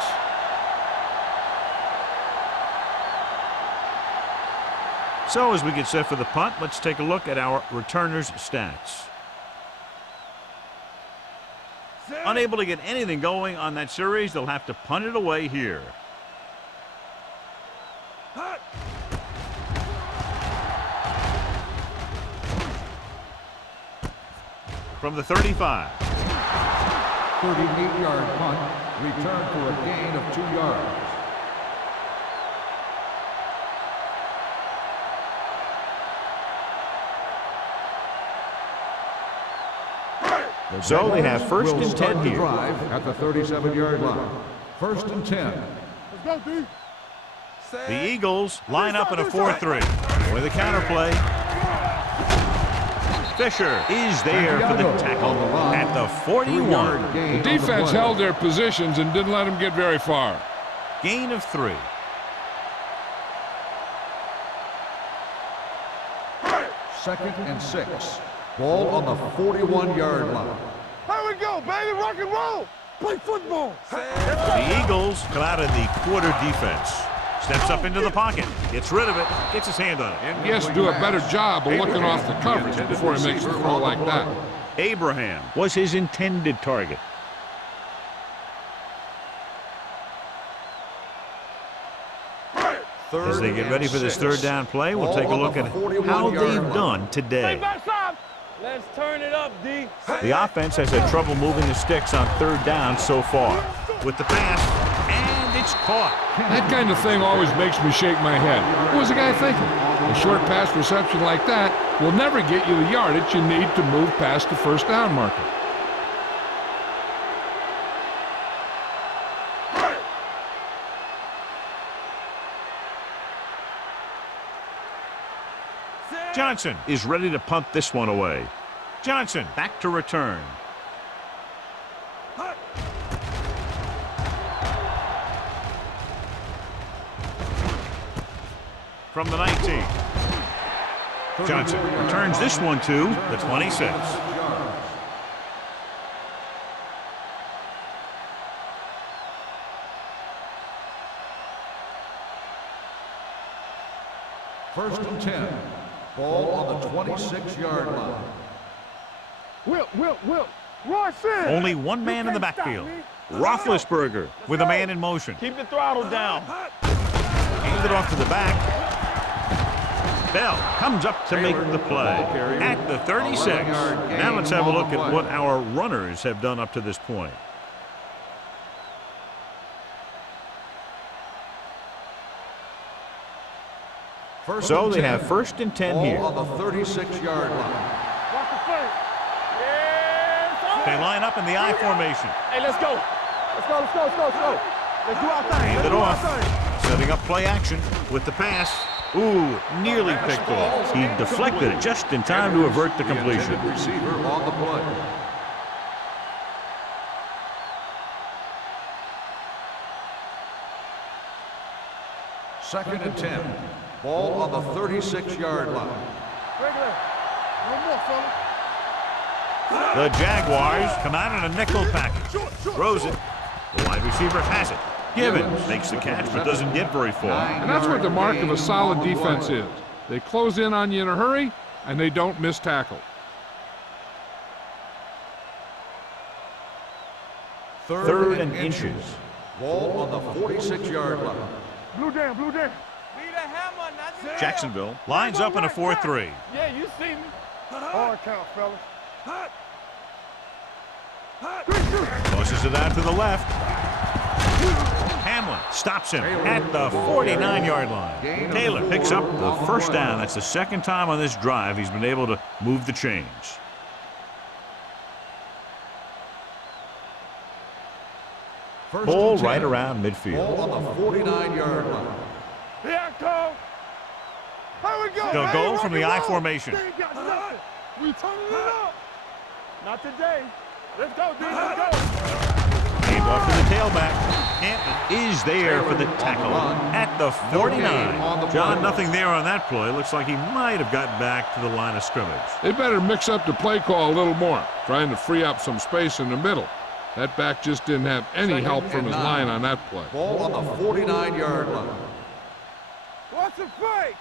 So as we get set for the punt, let's take a look at our returners' stats. Unable to get anything going on that series, they'll have to punt it away here. From the 35. 38-yard punt. Return for a gain of 2 yards. So they have first and 10 here. Drive at the 37-yard line. First and 10. Let's go, D. The Eagles line up in a 4-3. With a counterplay. Fisher is there for the tackle at the 41. The defense held their positions and didn't let them get very far. Gain of 3. Second and 6. Ball on the 41-yard line. Here we go, baby. Rock and roll. Play football. The Eagles come out of the quarter defense. Steps up into the pocket. Gets rid of it. Gets his hand on it. He has to do a better job of looking off the coverage before he makes a throw like that. Abraham was his intended target. As they get ready for this 3rd down play, we'll take a look at how they've done today. Let's turn it up, D. The offense has had trouble moving the sticks on 3rd down so far. With the pass, and it's caught. That kind of thing always makes me shake my head. What was the guy thinking? A short pass reception like that will never get you the yardage you need to move past the 1st down marker. Johnson is ready to punt this one away. Johnson back to return. From the 19. Johnson returns this one to the 26. First and 10. Ball on the 26-yard line. Will. Rush in. Only one man in the backfield. Roethlisberger with a man in motion. Keep the throttle down. Hands it off to the back. Bell comes up to make the play at the 36. Now let's have a look at what our runners have done up to this point. So they have first and 10 here. On the 36-yard line. Watch the play. Yeah, They line up in the I formation. hey, let's go. Let's go. Let's do our thing. Hand it off. Setting up play action with the pass. Ooh, nearly picked off. He deflected it just in time to avert the completion. Receiver on the play. Second and 10. Ball on the 36-yard line. Regular. No more, fella. The Jaguars come out in a nickel package. Throws it. The wide receiver has it. Givens makes the catch but doesn't get very far. And that's what the mark of a solid defense is. They close in on you in a hurry, and they don't miss tackle. Third and inches. Ball on the 46-yard line. Blue down, blue down. Jacksonville lines up in a 4-3. Yeah, you see me. Hard count, fellas. Tosses it out to the left. Hamlin stops him at the 49-yard line. Taylor picks up the first down. That's the second time on this drive he's been able to move the chains. Ball right around midfield. Ball on the 49-yard line. Here I come. Here we go. They'll go from the I formation. They ain't got nothing. We turning it up. Not today. Let's go, dude. Let's go. Hand off to the tailback. Hampton is there for the tackle at the 49. John, nothing there on that play. Looks like he might have gotten back to the line of scrimmage. They better mix up the play call a little more, trying to free up some space in the middle. That back just didn't have any help from his line on that play. Ball on the 49-yard line. What's the fake?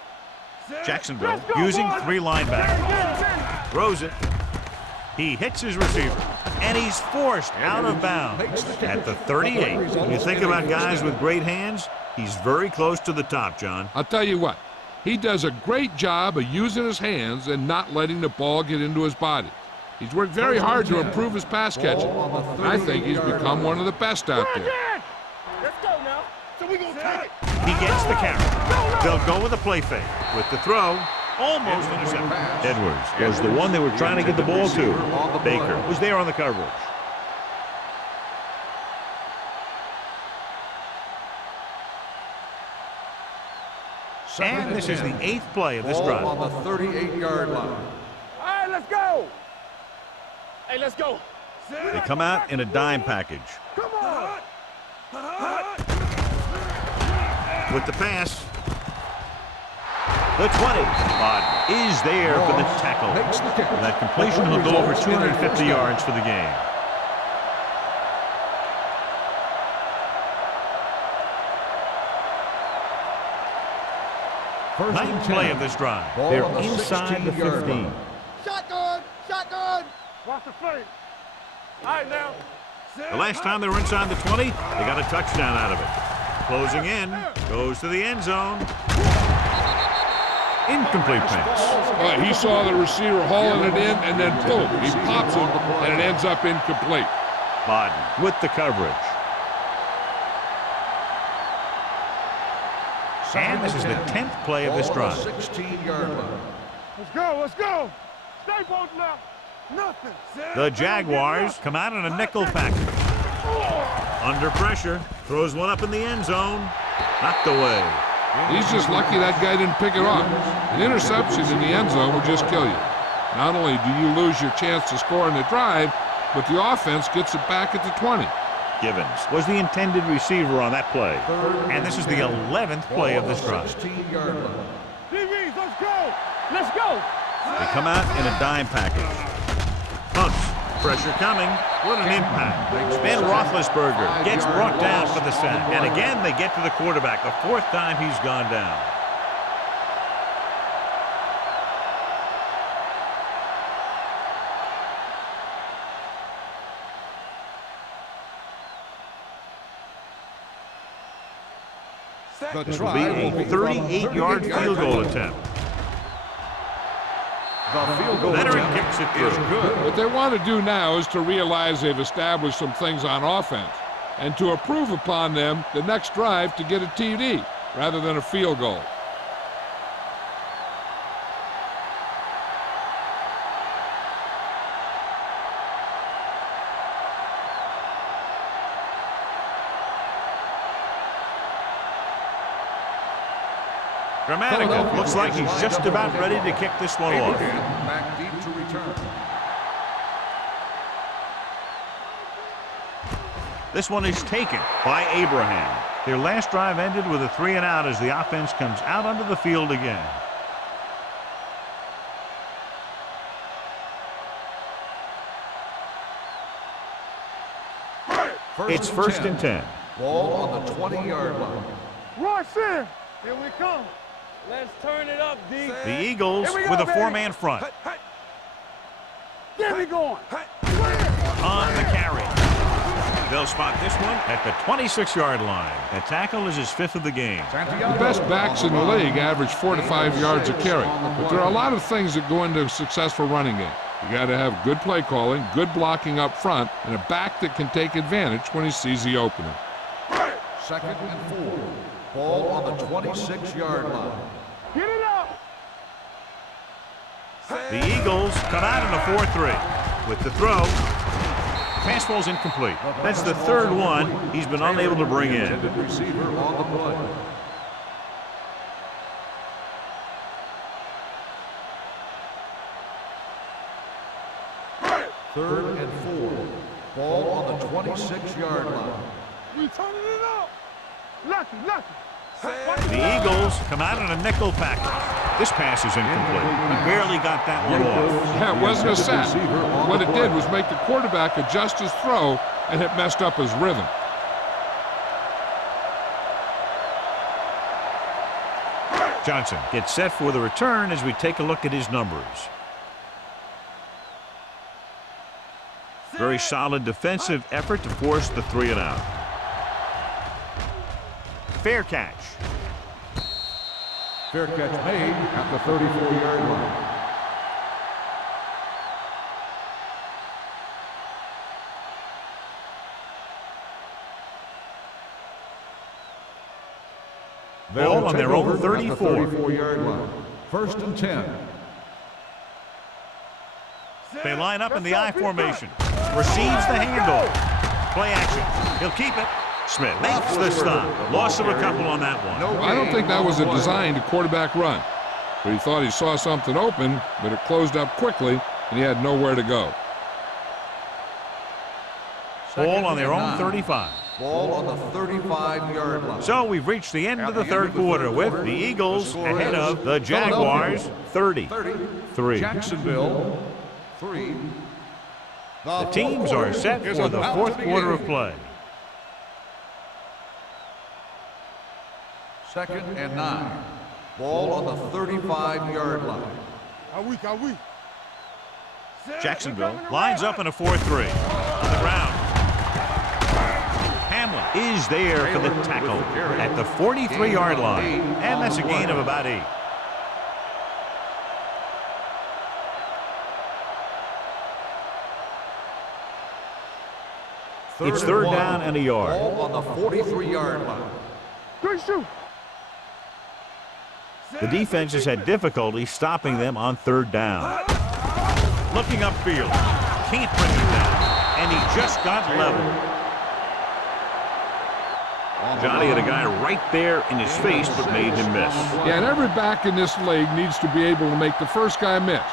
Jacksonville using three linebackers. Throws it. He hits his receiver. And he's forced out of bounds at the 38. When you think about guys with great hands, he's very close to the top, John. I'll tell you what, he does a great job of using his hands and not letting the ball get into his body. He's worked very hard to improve his pass catching. And I think he's become one of the best out there. Let's go now. So we gonna take it. He gets the carry. They'll go with a play fake. With the throw, almost intercepted. Edwards was the one they were trying to get the ball to. Baker was there on the coverage. And this is the 8th play of this drive. Ball on the 38-yard line. All right, let's go. Hey, let's go. They come out in a dime package. Come on. With the pass. The 20. Bott is there for the tackle. And that completion will go over 250 yards for the game. Ninth play of this drive. They're inside the 15. Shotgun, shotgun. Watch the fake. All right, now. The last time they were inside the 20, they got a touchdown out of it. Closing in, goes to the end zone. Incomplete pass. He saw the receiver hauling it in, and then boom, he pops it, and it ends up incomplete. Bodden with the coverage. And this is the 10th play of this drive. 16-yard line. Let's go, let's go. Stay both now. Nothing. The Jaguars come out in a nickel package. Under pressure, throws one up in the end zone. Knocked away. He's just lucky that guy didn't pick it off. An interception in the end zone will just kill you. Not only do you lose your chance to score in the drive, but the offense gets it back at the 20. Givens was the intended receiver on that play. And this is the 11th play of this drive. 16-yard line. DBs, let's go. Let's go. They come out in a dime package. Punts. Pressure coming. What an impact. Ben Roethlisberger gets brought down for the sack. And again, they get to the quarterback. The 4th time he's gone down. This will be a 38-yard field goal attempt. The field goal Veteran kicks it through. What they want to do now is to realize they've established some things on offense and to improve upon them the next drive to get a TD rather than a field goal. Grammatical looks like he's just about ready to kick this one off. Back deep to return. This one is taken by Abraham. Their last drive ended with a 3-and-out as the offense comes out onto the field again. It's first and 10. Ball on the 20-yard line. Rush in. Here we come. Let's turn it up, D. The Eagles Here we go, with a baby. four-man front. Get me going. On the carry. They'll spot this one at the 26-yard line. The tackle is his 5th of the game. The best backs in the league average 4 to 5 yards a carry. But there are a lot of things that go into a successful running game. You got to have good play calling, good blocking up front, and a back that can take advantage when he sees the opening. Second and 4. Ball on the 26-yard line. Get it up. The Eagles come out in a 4-3. With the throw, pass falls incomplete. That's the 3rd one he's been unable to bring in. Intended receiver on the play. Third and 4. Ball on the 26-yard line. We turning it up. Lucky, lucky. The Eagles come out in a nickel package. This pass is incomplete. He barely got that one off. Yeah, it wasn't a sack. What it did was make the quarterback adjust his throw, and it messed up his rhythm. Johnson gets set for the return as we take a look at his numbers. Very solid defensive effort to force the 3 and out. Fair catch. Fair catch made at the 34-yard line. Ball on their own 34. 34-yard line. First and 10. They line up in the I formation. Receives the handoff. Play action. He'll keep it. Smith makes the stop. Loss of a couple on that one. I don't think that was a designed quarterback run. But he thought he saw something open, but it closed up quickly, and he had nowhere to go. Ball on their own 35. Ball on the 35-yard line. So we've reached the end of the 3rd quarter with the Eagles ahead of the Jaguars 30-3. Jacksonville 3. The teams are set for the 4th quarter of play. Second and 9. Ball on the 35-yard line. Are we? Jacksonville lines up in a 4-3. On the ground. Hamlin is there for the tackle at the 43-yard line. And that's a gain of about 8. It's 3rd down and a yard. Ball on the 43-yard line. Good shoot. The defense has had difficulty stopping them on 3rd down. Looking upfield. Can't bring it down. And he just got level. Johnny had a guy right there in his face but made him miss. Yeah, and every back in this league needs to be able to make the first guy miss,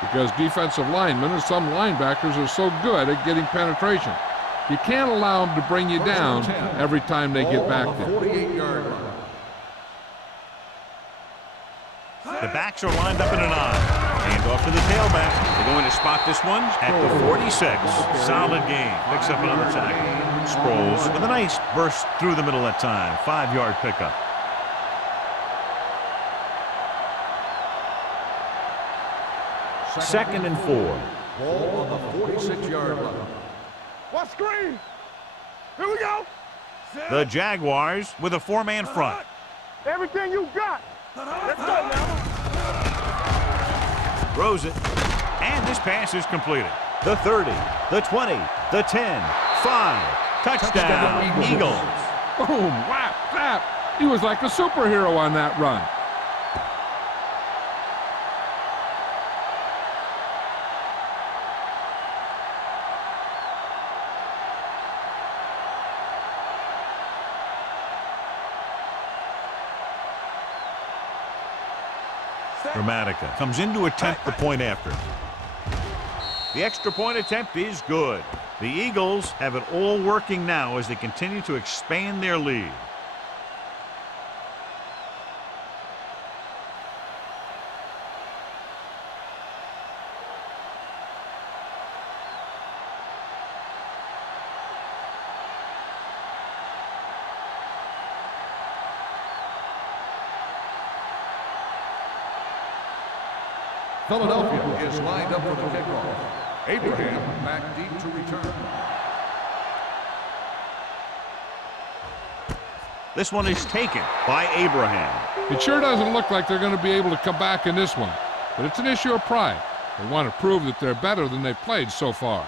because defensive linemen and some linebackers are so good at getting penetration. You can't allow them to bring you down every time they get back there. 48-yard line. The backs are lined up in an I. Hand off to the tailback. They're going to spot this one at the 46. Solid game. Picks up another tackle. Sproles with a nice burst through the middle that time. 5-yard pickup. Second and 4. Ball on the 46-yard line. What screen? Here we go. The Jaguars with a 4-man front. Everything you got. Let's go now. Throws it. And this pass is completed. The 30, the 20, the 10, 5. Touchdown, Eagles. Boom, whap, whap. He was like a superhero on that run. Dramatica comes in to attempt the point after. The extra point attempt is good. The Eagles have it all working now as they continue to expand their lead. Philadelphia is lined up for the kickoff. Abraham back deep to return. This one is taken by Abraham. It sure doesn't look like they're going to be able to come back in this one, but it's an issue of pride. They want to prove that they're better than they've played so far.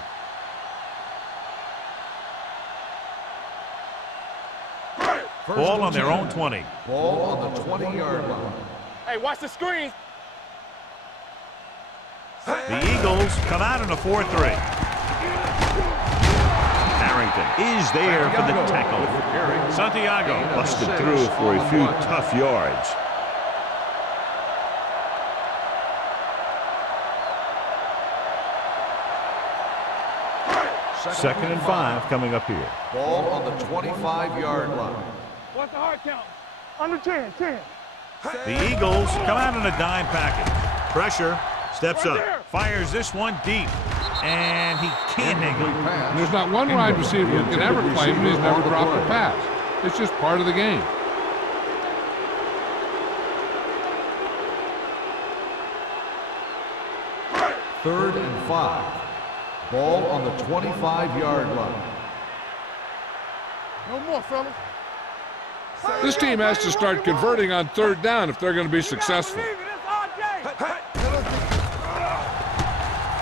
Ball on their own 20. Ball on the 20-yard line. Hey, watch the screen. The Eagles come out in a 4-3. Harrington is there for the tackle. Santiago busted through for a few tough yards. Second and 5 coming up here. Ball on the 25-yard line. What's the hard count? Under 10, 10. The Eagles come out in a dime package. Pressure, steps up, fires this one deep, and he can't hang it. There's not one wide receiver who can ever claim he's never dropped a pass. It's just part of the game. Third and 5. Ball on the 25-yard line. No more, fellas. This team has to start converting on third down if they're going to be successful.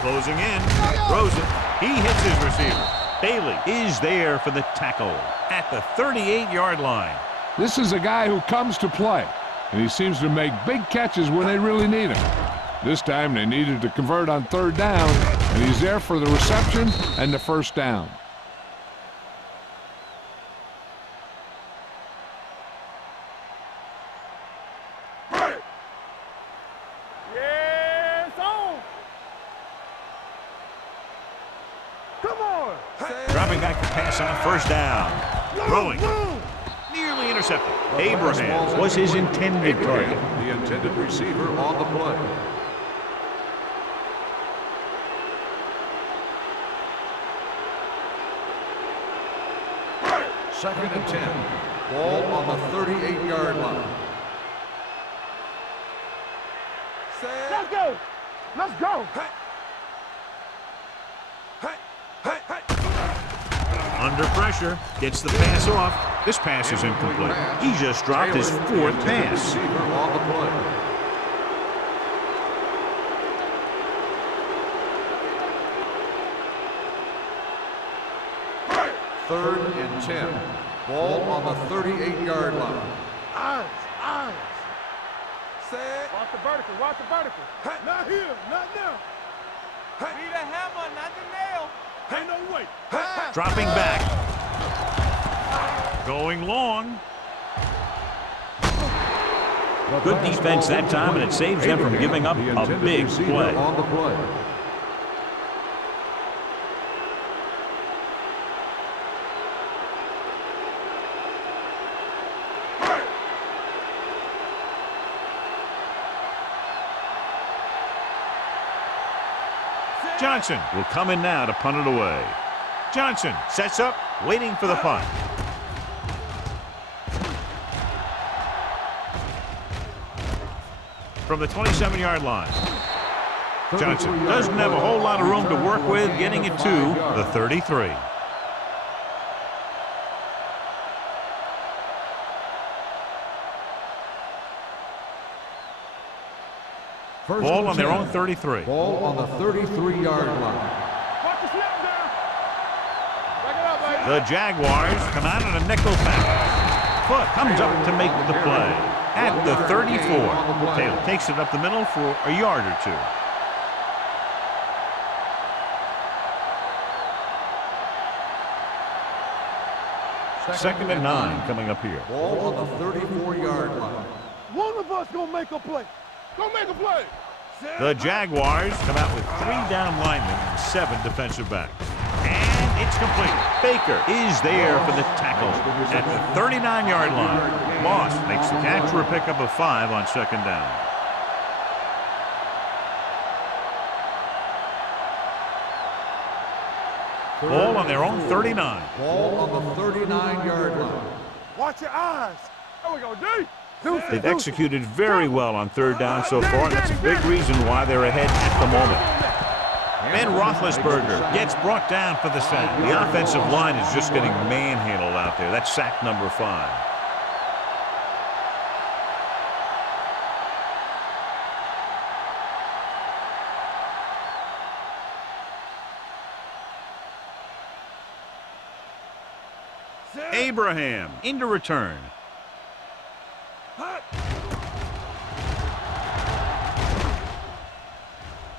Closing in, throws it. He hits his receiver. Bailey is there for the tackle at the 38-yard line. This is a guy who comes to play, and he seems to make big catches when they really need him. This time they needed to convert on third down, and he's there for the reception and the first down. Yes, on. Come on. Dropping back to pass on first down. Throwing. Nearly intercepted. Abraham was his intended target. The intended receiver on the play. Second and 10. Ball on the 38-yard line. Let's go. Let's go. Under pressure, gets the pass off. This pass is incomplete. He just dropped his fourth pass. Receiver on the play. Third and 10. Ball on the 38-yard line. Eyes. Watch the vertical. Watch the vertical. Not here. Not now. Be the hammer, not the nail. Ain't no way. Dropping back. Going long. Good defense that time, and it saves them from giving up a big play. On the play. Johnson will come in now to punt it away. Johnson sets up, waiting for the punt. From the 27-yard line. Johnson doesn't have a whole lot of room to work with, getting it to the 33. Ball on their own 33. Ball on the 33-yard line. Watch the snap down. Back it up, baby. The Jaguars come out in a nickel package. Foot comes up to make the play at the 34. Taylor takes it up the middle for a yard or two. Second and 9 coming up here. Ball on the 34-yard line. One of us gonna make a play. Go make a play. The Jaguars come out with 3 down linemen and 7 defensive backs. And it's complete. Baker is there for the tackle at the 39-yard line. Moss makes the catch for a pickup of 5 on second down. Ball on their own 39. Ball on the 39-yard line. Watch your eyes. There we go, D. They've executed very well on third down so far, and that's a big reason why they're ahead at the moment. Ben Roethlisberger gets brought down for the sack. The offensive line is just getting manhandled out there. That's sack number 5. Abraham into return.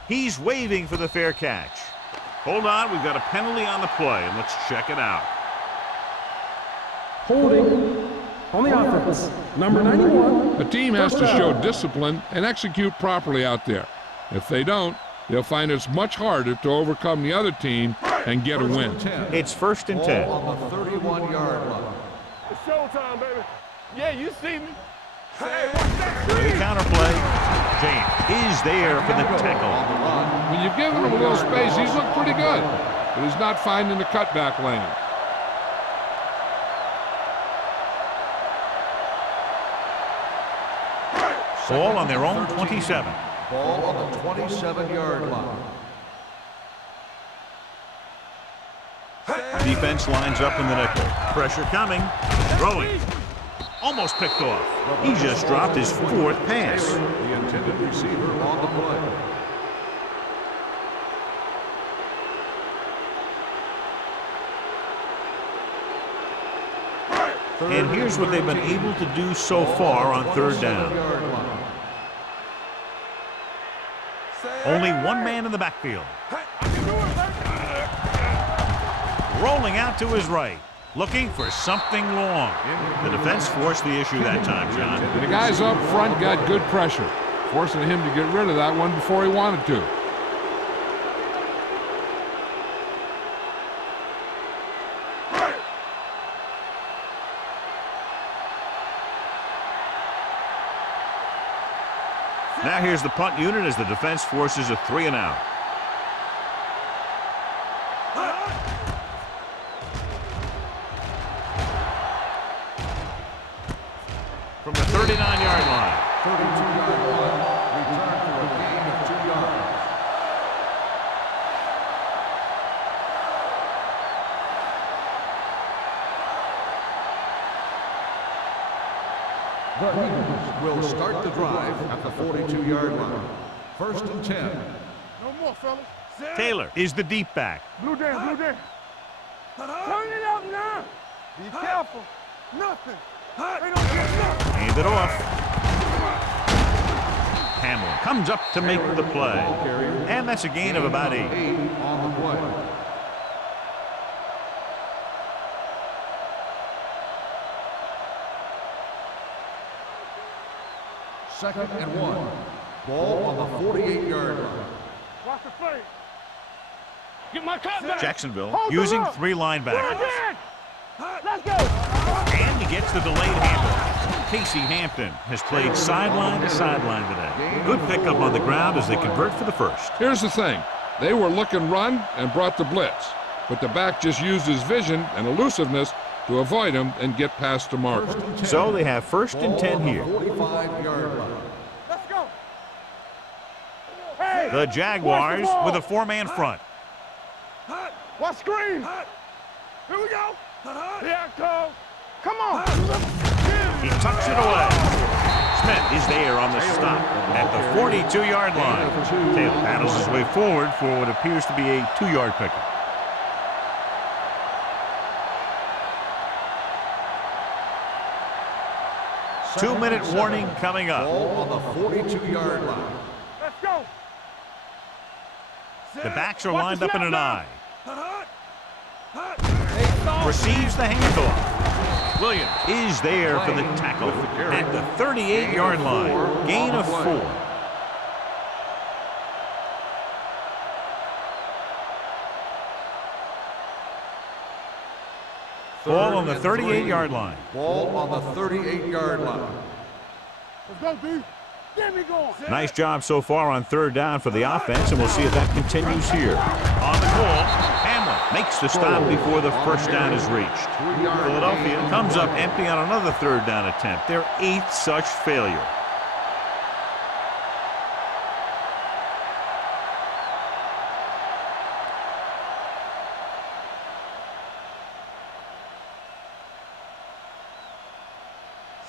He's waving for the fair catch. Hold on, we've got a penalty on the play, and let's check it out. Holding on the offense, number 91. The team has to show discipline and execute properly out there. If they don't, they'll find it's much harder to overcome the other team and get a win. It's 1st and 10. Ball on the 31-yard line. It's showtime, baby. Yeah, you see me. Hey, For the counterplay, James is there for the tackle. When you've given him a little space, he's looked pretty good, but he's not finding the cutback lane. Ball on their own 27. Ball on the 27-yard line. Defense lines up in the nickel. Pressure coming. Throwing. Almost picked off. He just dropped his 4th pass. The intended receiver on the play. And here's what they've been able to do so far on third down. Only one man in the backfield. Rolling out to his right. Looking for something long. The defense forced the issue that time, John. The guys up front got good pressure, forcing him to get rid of that one before he wanted to. Now here's the punt unit as the defense forces a 3-and-out. From the 39-yard line. 32-yard line. Return for a gain of 2 yards. The Eagles Will start the drive at the 42-yard line. 1st and 10. No more, fellas. Taylor is the deep back. Blue down, blue down. Turn it up now. Be careful. Nothing. They don't get nothing. Hand it off. Hamlin comes up to make the play. And that's a gain of about 8. 8 on the play. Second and 1. Ball on the 48-yard line. Watch the play. Get my cut back. Jacksonville Hold using them up. 3 linebackers. We're in. Let's go. And he gets the delayed handoff. Casey Hampton has played sideline to sideline today. Good pickup on the ground as they convert for the first. Here's the thing. They were looking run and brought the blitz, but the back just used his vision and elusiveness to avoid him and get past the marker. So they have 1st and 10 here. 45-yard line. Let's go. Hey. The Jaguars with a 4-man front. Watch screen. Here we go. Here I come. Come on. He tucks it away. Smith is there on the stop at the 42-yard line. Taylor paddles his way forward for what appears to be a 2-yard pickup. Two-minute warning coming up. Ball on the 42-yard line. Let's go. The backs are lined up in an eye. Hey, Receives the handoff. Williams is there for the tackle at the 38-yard line. Gain of 4. Ball on the 38-yard line. Ball on the 38-yard line. Let's go, D. Get me going. Nice job so far on third down for the offense, and we'll see if that continues here. On the goal, Hamlin Makes the stop before the first down is reached. Philadelphia comes up empty on another third down attempt. Their 8th such failure.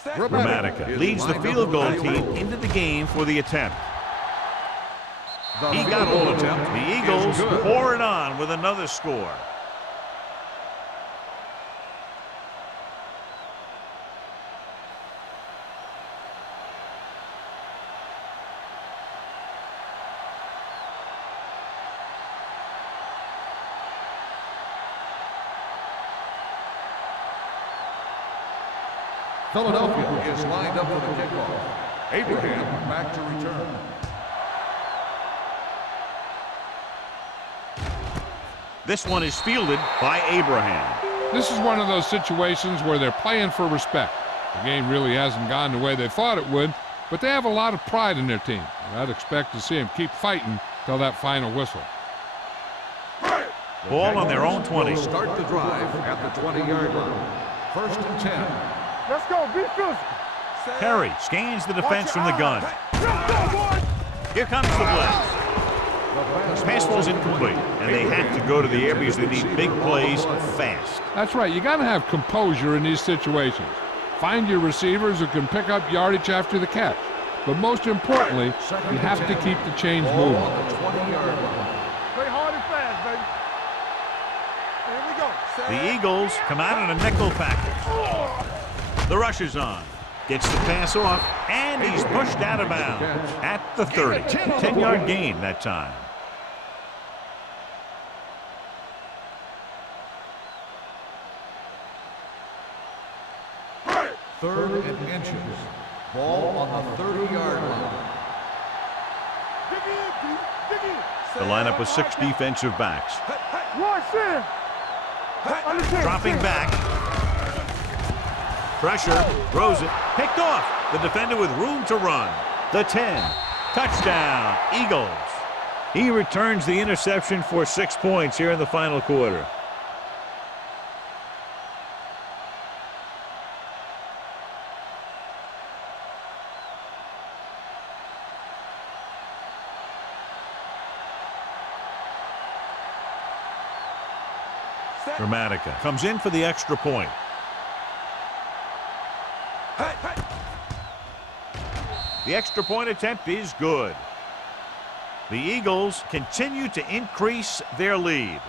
Gramatica leads the field goal team into the game for the attempt. He got hold of it. The Eagles pour it on with another score. Philadelphia is lined up for the kickoff. Abraham back to return. This one is fielded by Abraham. This is one of those situations where they're playing for respect. The game really hasn't gone the way they thought it would, but they have a lot of pride in their team. And I'd expect to see them keep fighting till that final whistle. Ball on their own 20. Start the drive at the 20-yard line. 1st and 10. Let's go, be physical. Perry scans the defense from the gun. Here comes the blitz. Pass falls incomplete, and they have to go to the air because they need big plays fast. That's right. You got to have composure in these situations. Find your receivers who can pick up yardage after the catch. But most importantly, you have to keep the chains moving. Play hard and fast, baby. Here we go. The Eagles come out in a nickel package. The rush is on. Gets the pass off, and he's pushed out of bounds at the 30. 10-yard gain that time. Third and inches. Ball on the 30-yard line. The lineup with 6 defensive backs. Dropping back. Pressure, throws it, picked off. The defender with room to run. The 10. Touchdown, Eagles. He returns the interception for 6 points here in the final quarter. Gramatica comes in for the extra point. The extra point attempt is good. The Eagles continue to increase their lead.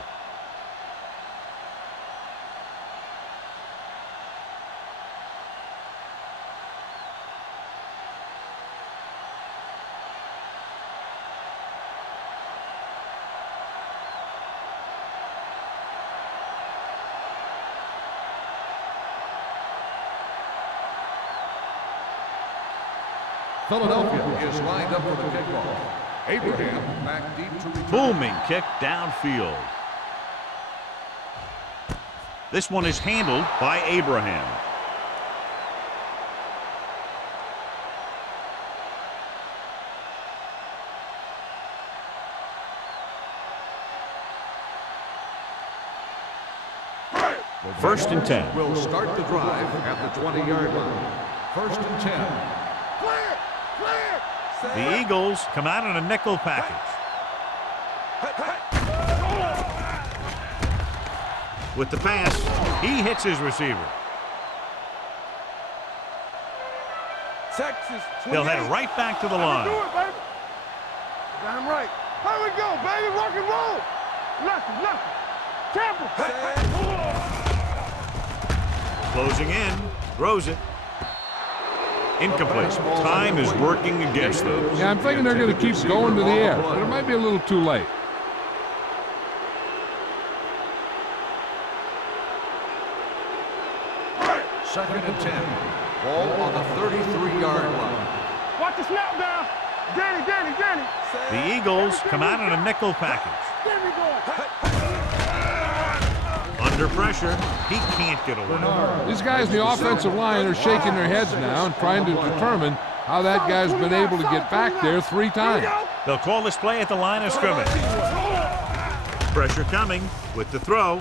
Philadelphia is lined up for the kickoff. Abraham back deep to return. Booming kick downfield. This one is handled by Abraham. First and 10. Will start the drive at the 20-yard line. 1st and 10. The Eagles come out in a nickel package. With the pass, he hits his receiver. Texas. They'll head right back to the line. Do it, baby. Damn right. Here we go, baby. Rock and roll. Tampa. Closing in, throws it. Incomplete. Time is working against them. Yeah, I'm thinking they're going to keep going to the air, but it might be a little too late. Second and 10. Ball on the 33-yard line. Watch the snap down. Danny. The Eagles come out in a nickel package. There we go. Under pressure, he can't get away. These guys in the offensive line are shaking their heads now and trying to determine how that guy's been able to get back there 3 times. They'll call this play at the line of scrimmage. Pressure coming with the throw.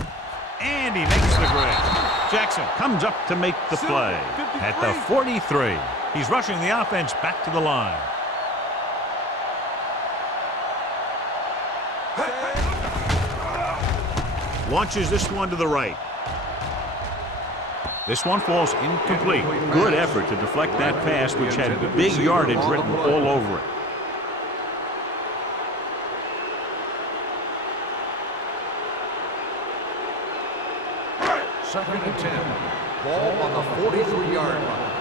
And he makes the grab. Jackson comes up to make the play at the 43. He's rushing the offense back to the line. Launches this one to the right. This one falls incomplete. Good effort to deflect that pass, which had big yardage written all over it. Second and 10. Ball on the 43-yard line.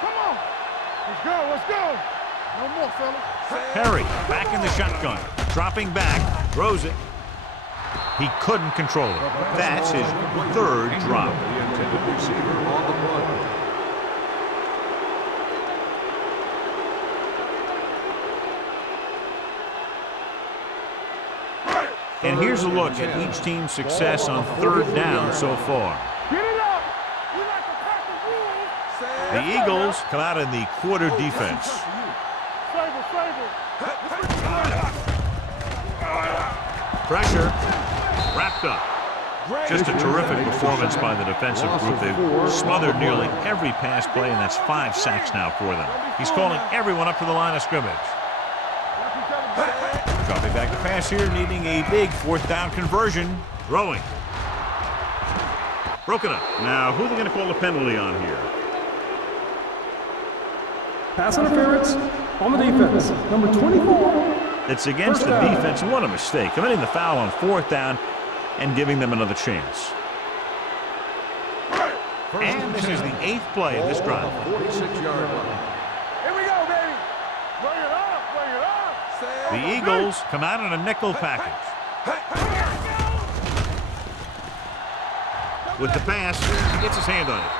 Come on. Let's go. Let's go. No more, fella. Perry back in the shotgun. Dropping back. Throws it. He couldn't control it. That's his third drop. The intended receiver on the play. And here's a look at each team's success on third down so far. Get it up. We like to pack the rules. The Eagles come out in the quarter defense. Save it. Pressure. Wrapped up. Just a terrific performance by the defensive group. They've smothered nearly every pass play, and that's 5 sacks now for them. He's calling everyone up to the line of scrimmage. Dropping back to pass here, needing a big fourth down conversion. Throwing. Broken up. Now, who are they going to call the penalty on here? Pass interference on the defense. Number 24. It's against the defense. What a mistake. Committing the foul on fourth down and giving them another chance. And this is the 8th play of this drive. 46-yard line. Here we go, baby. Bring it up. Bring it up. The Eagles come out in a nickel package. With the pass, he gets his hand on it.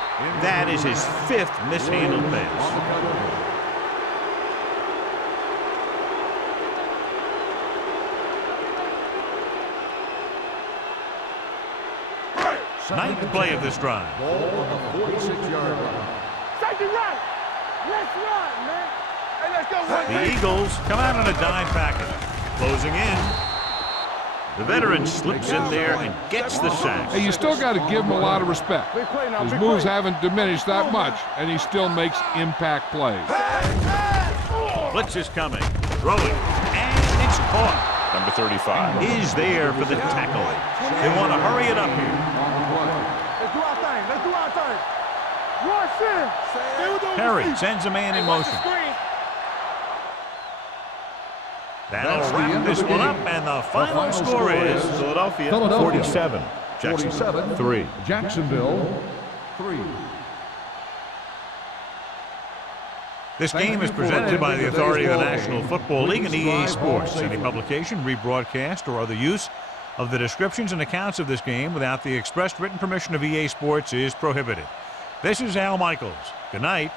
That is his 5th mishandled pass. Ninth play of this drive. Ball on the 46-yard line. Safety right. Let's run, man. Hey, let's go. The Eagles come out in a dime package. Closing in. The veteran slips in there and gets the sack. Hey, you still got to give him a lot of respect. His moves haven't diminished that much, and he still makes impact plays. Blitz is coming. Throwing. And it's caught. Number 35 is there for the tackle. They want to hurry it up here. Let's do our thing. Let's do our thing. Rush in. Stay with those Perry feet. sends a man in motion. Screen. That'll wrap this one up, and the final score is Philadelphia 47. Jacksonville 3. Jacksonville 3. This game is presented by the authority of the National Football League and EA Sports. Any publication, rebroadcast, or other use of the descriptions and accounts of this game without the expressed written permission of EA Sports is prohibited. This is Al Michaels. Good night.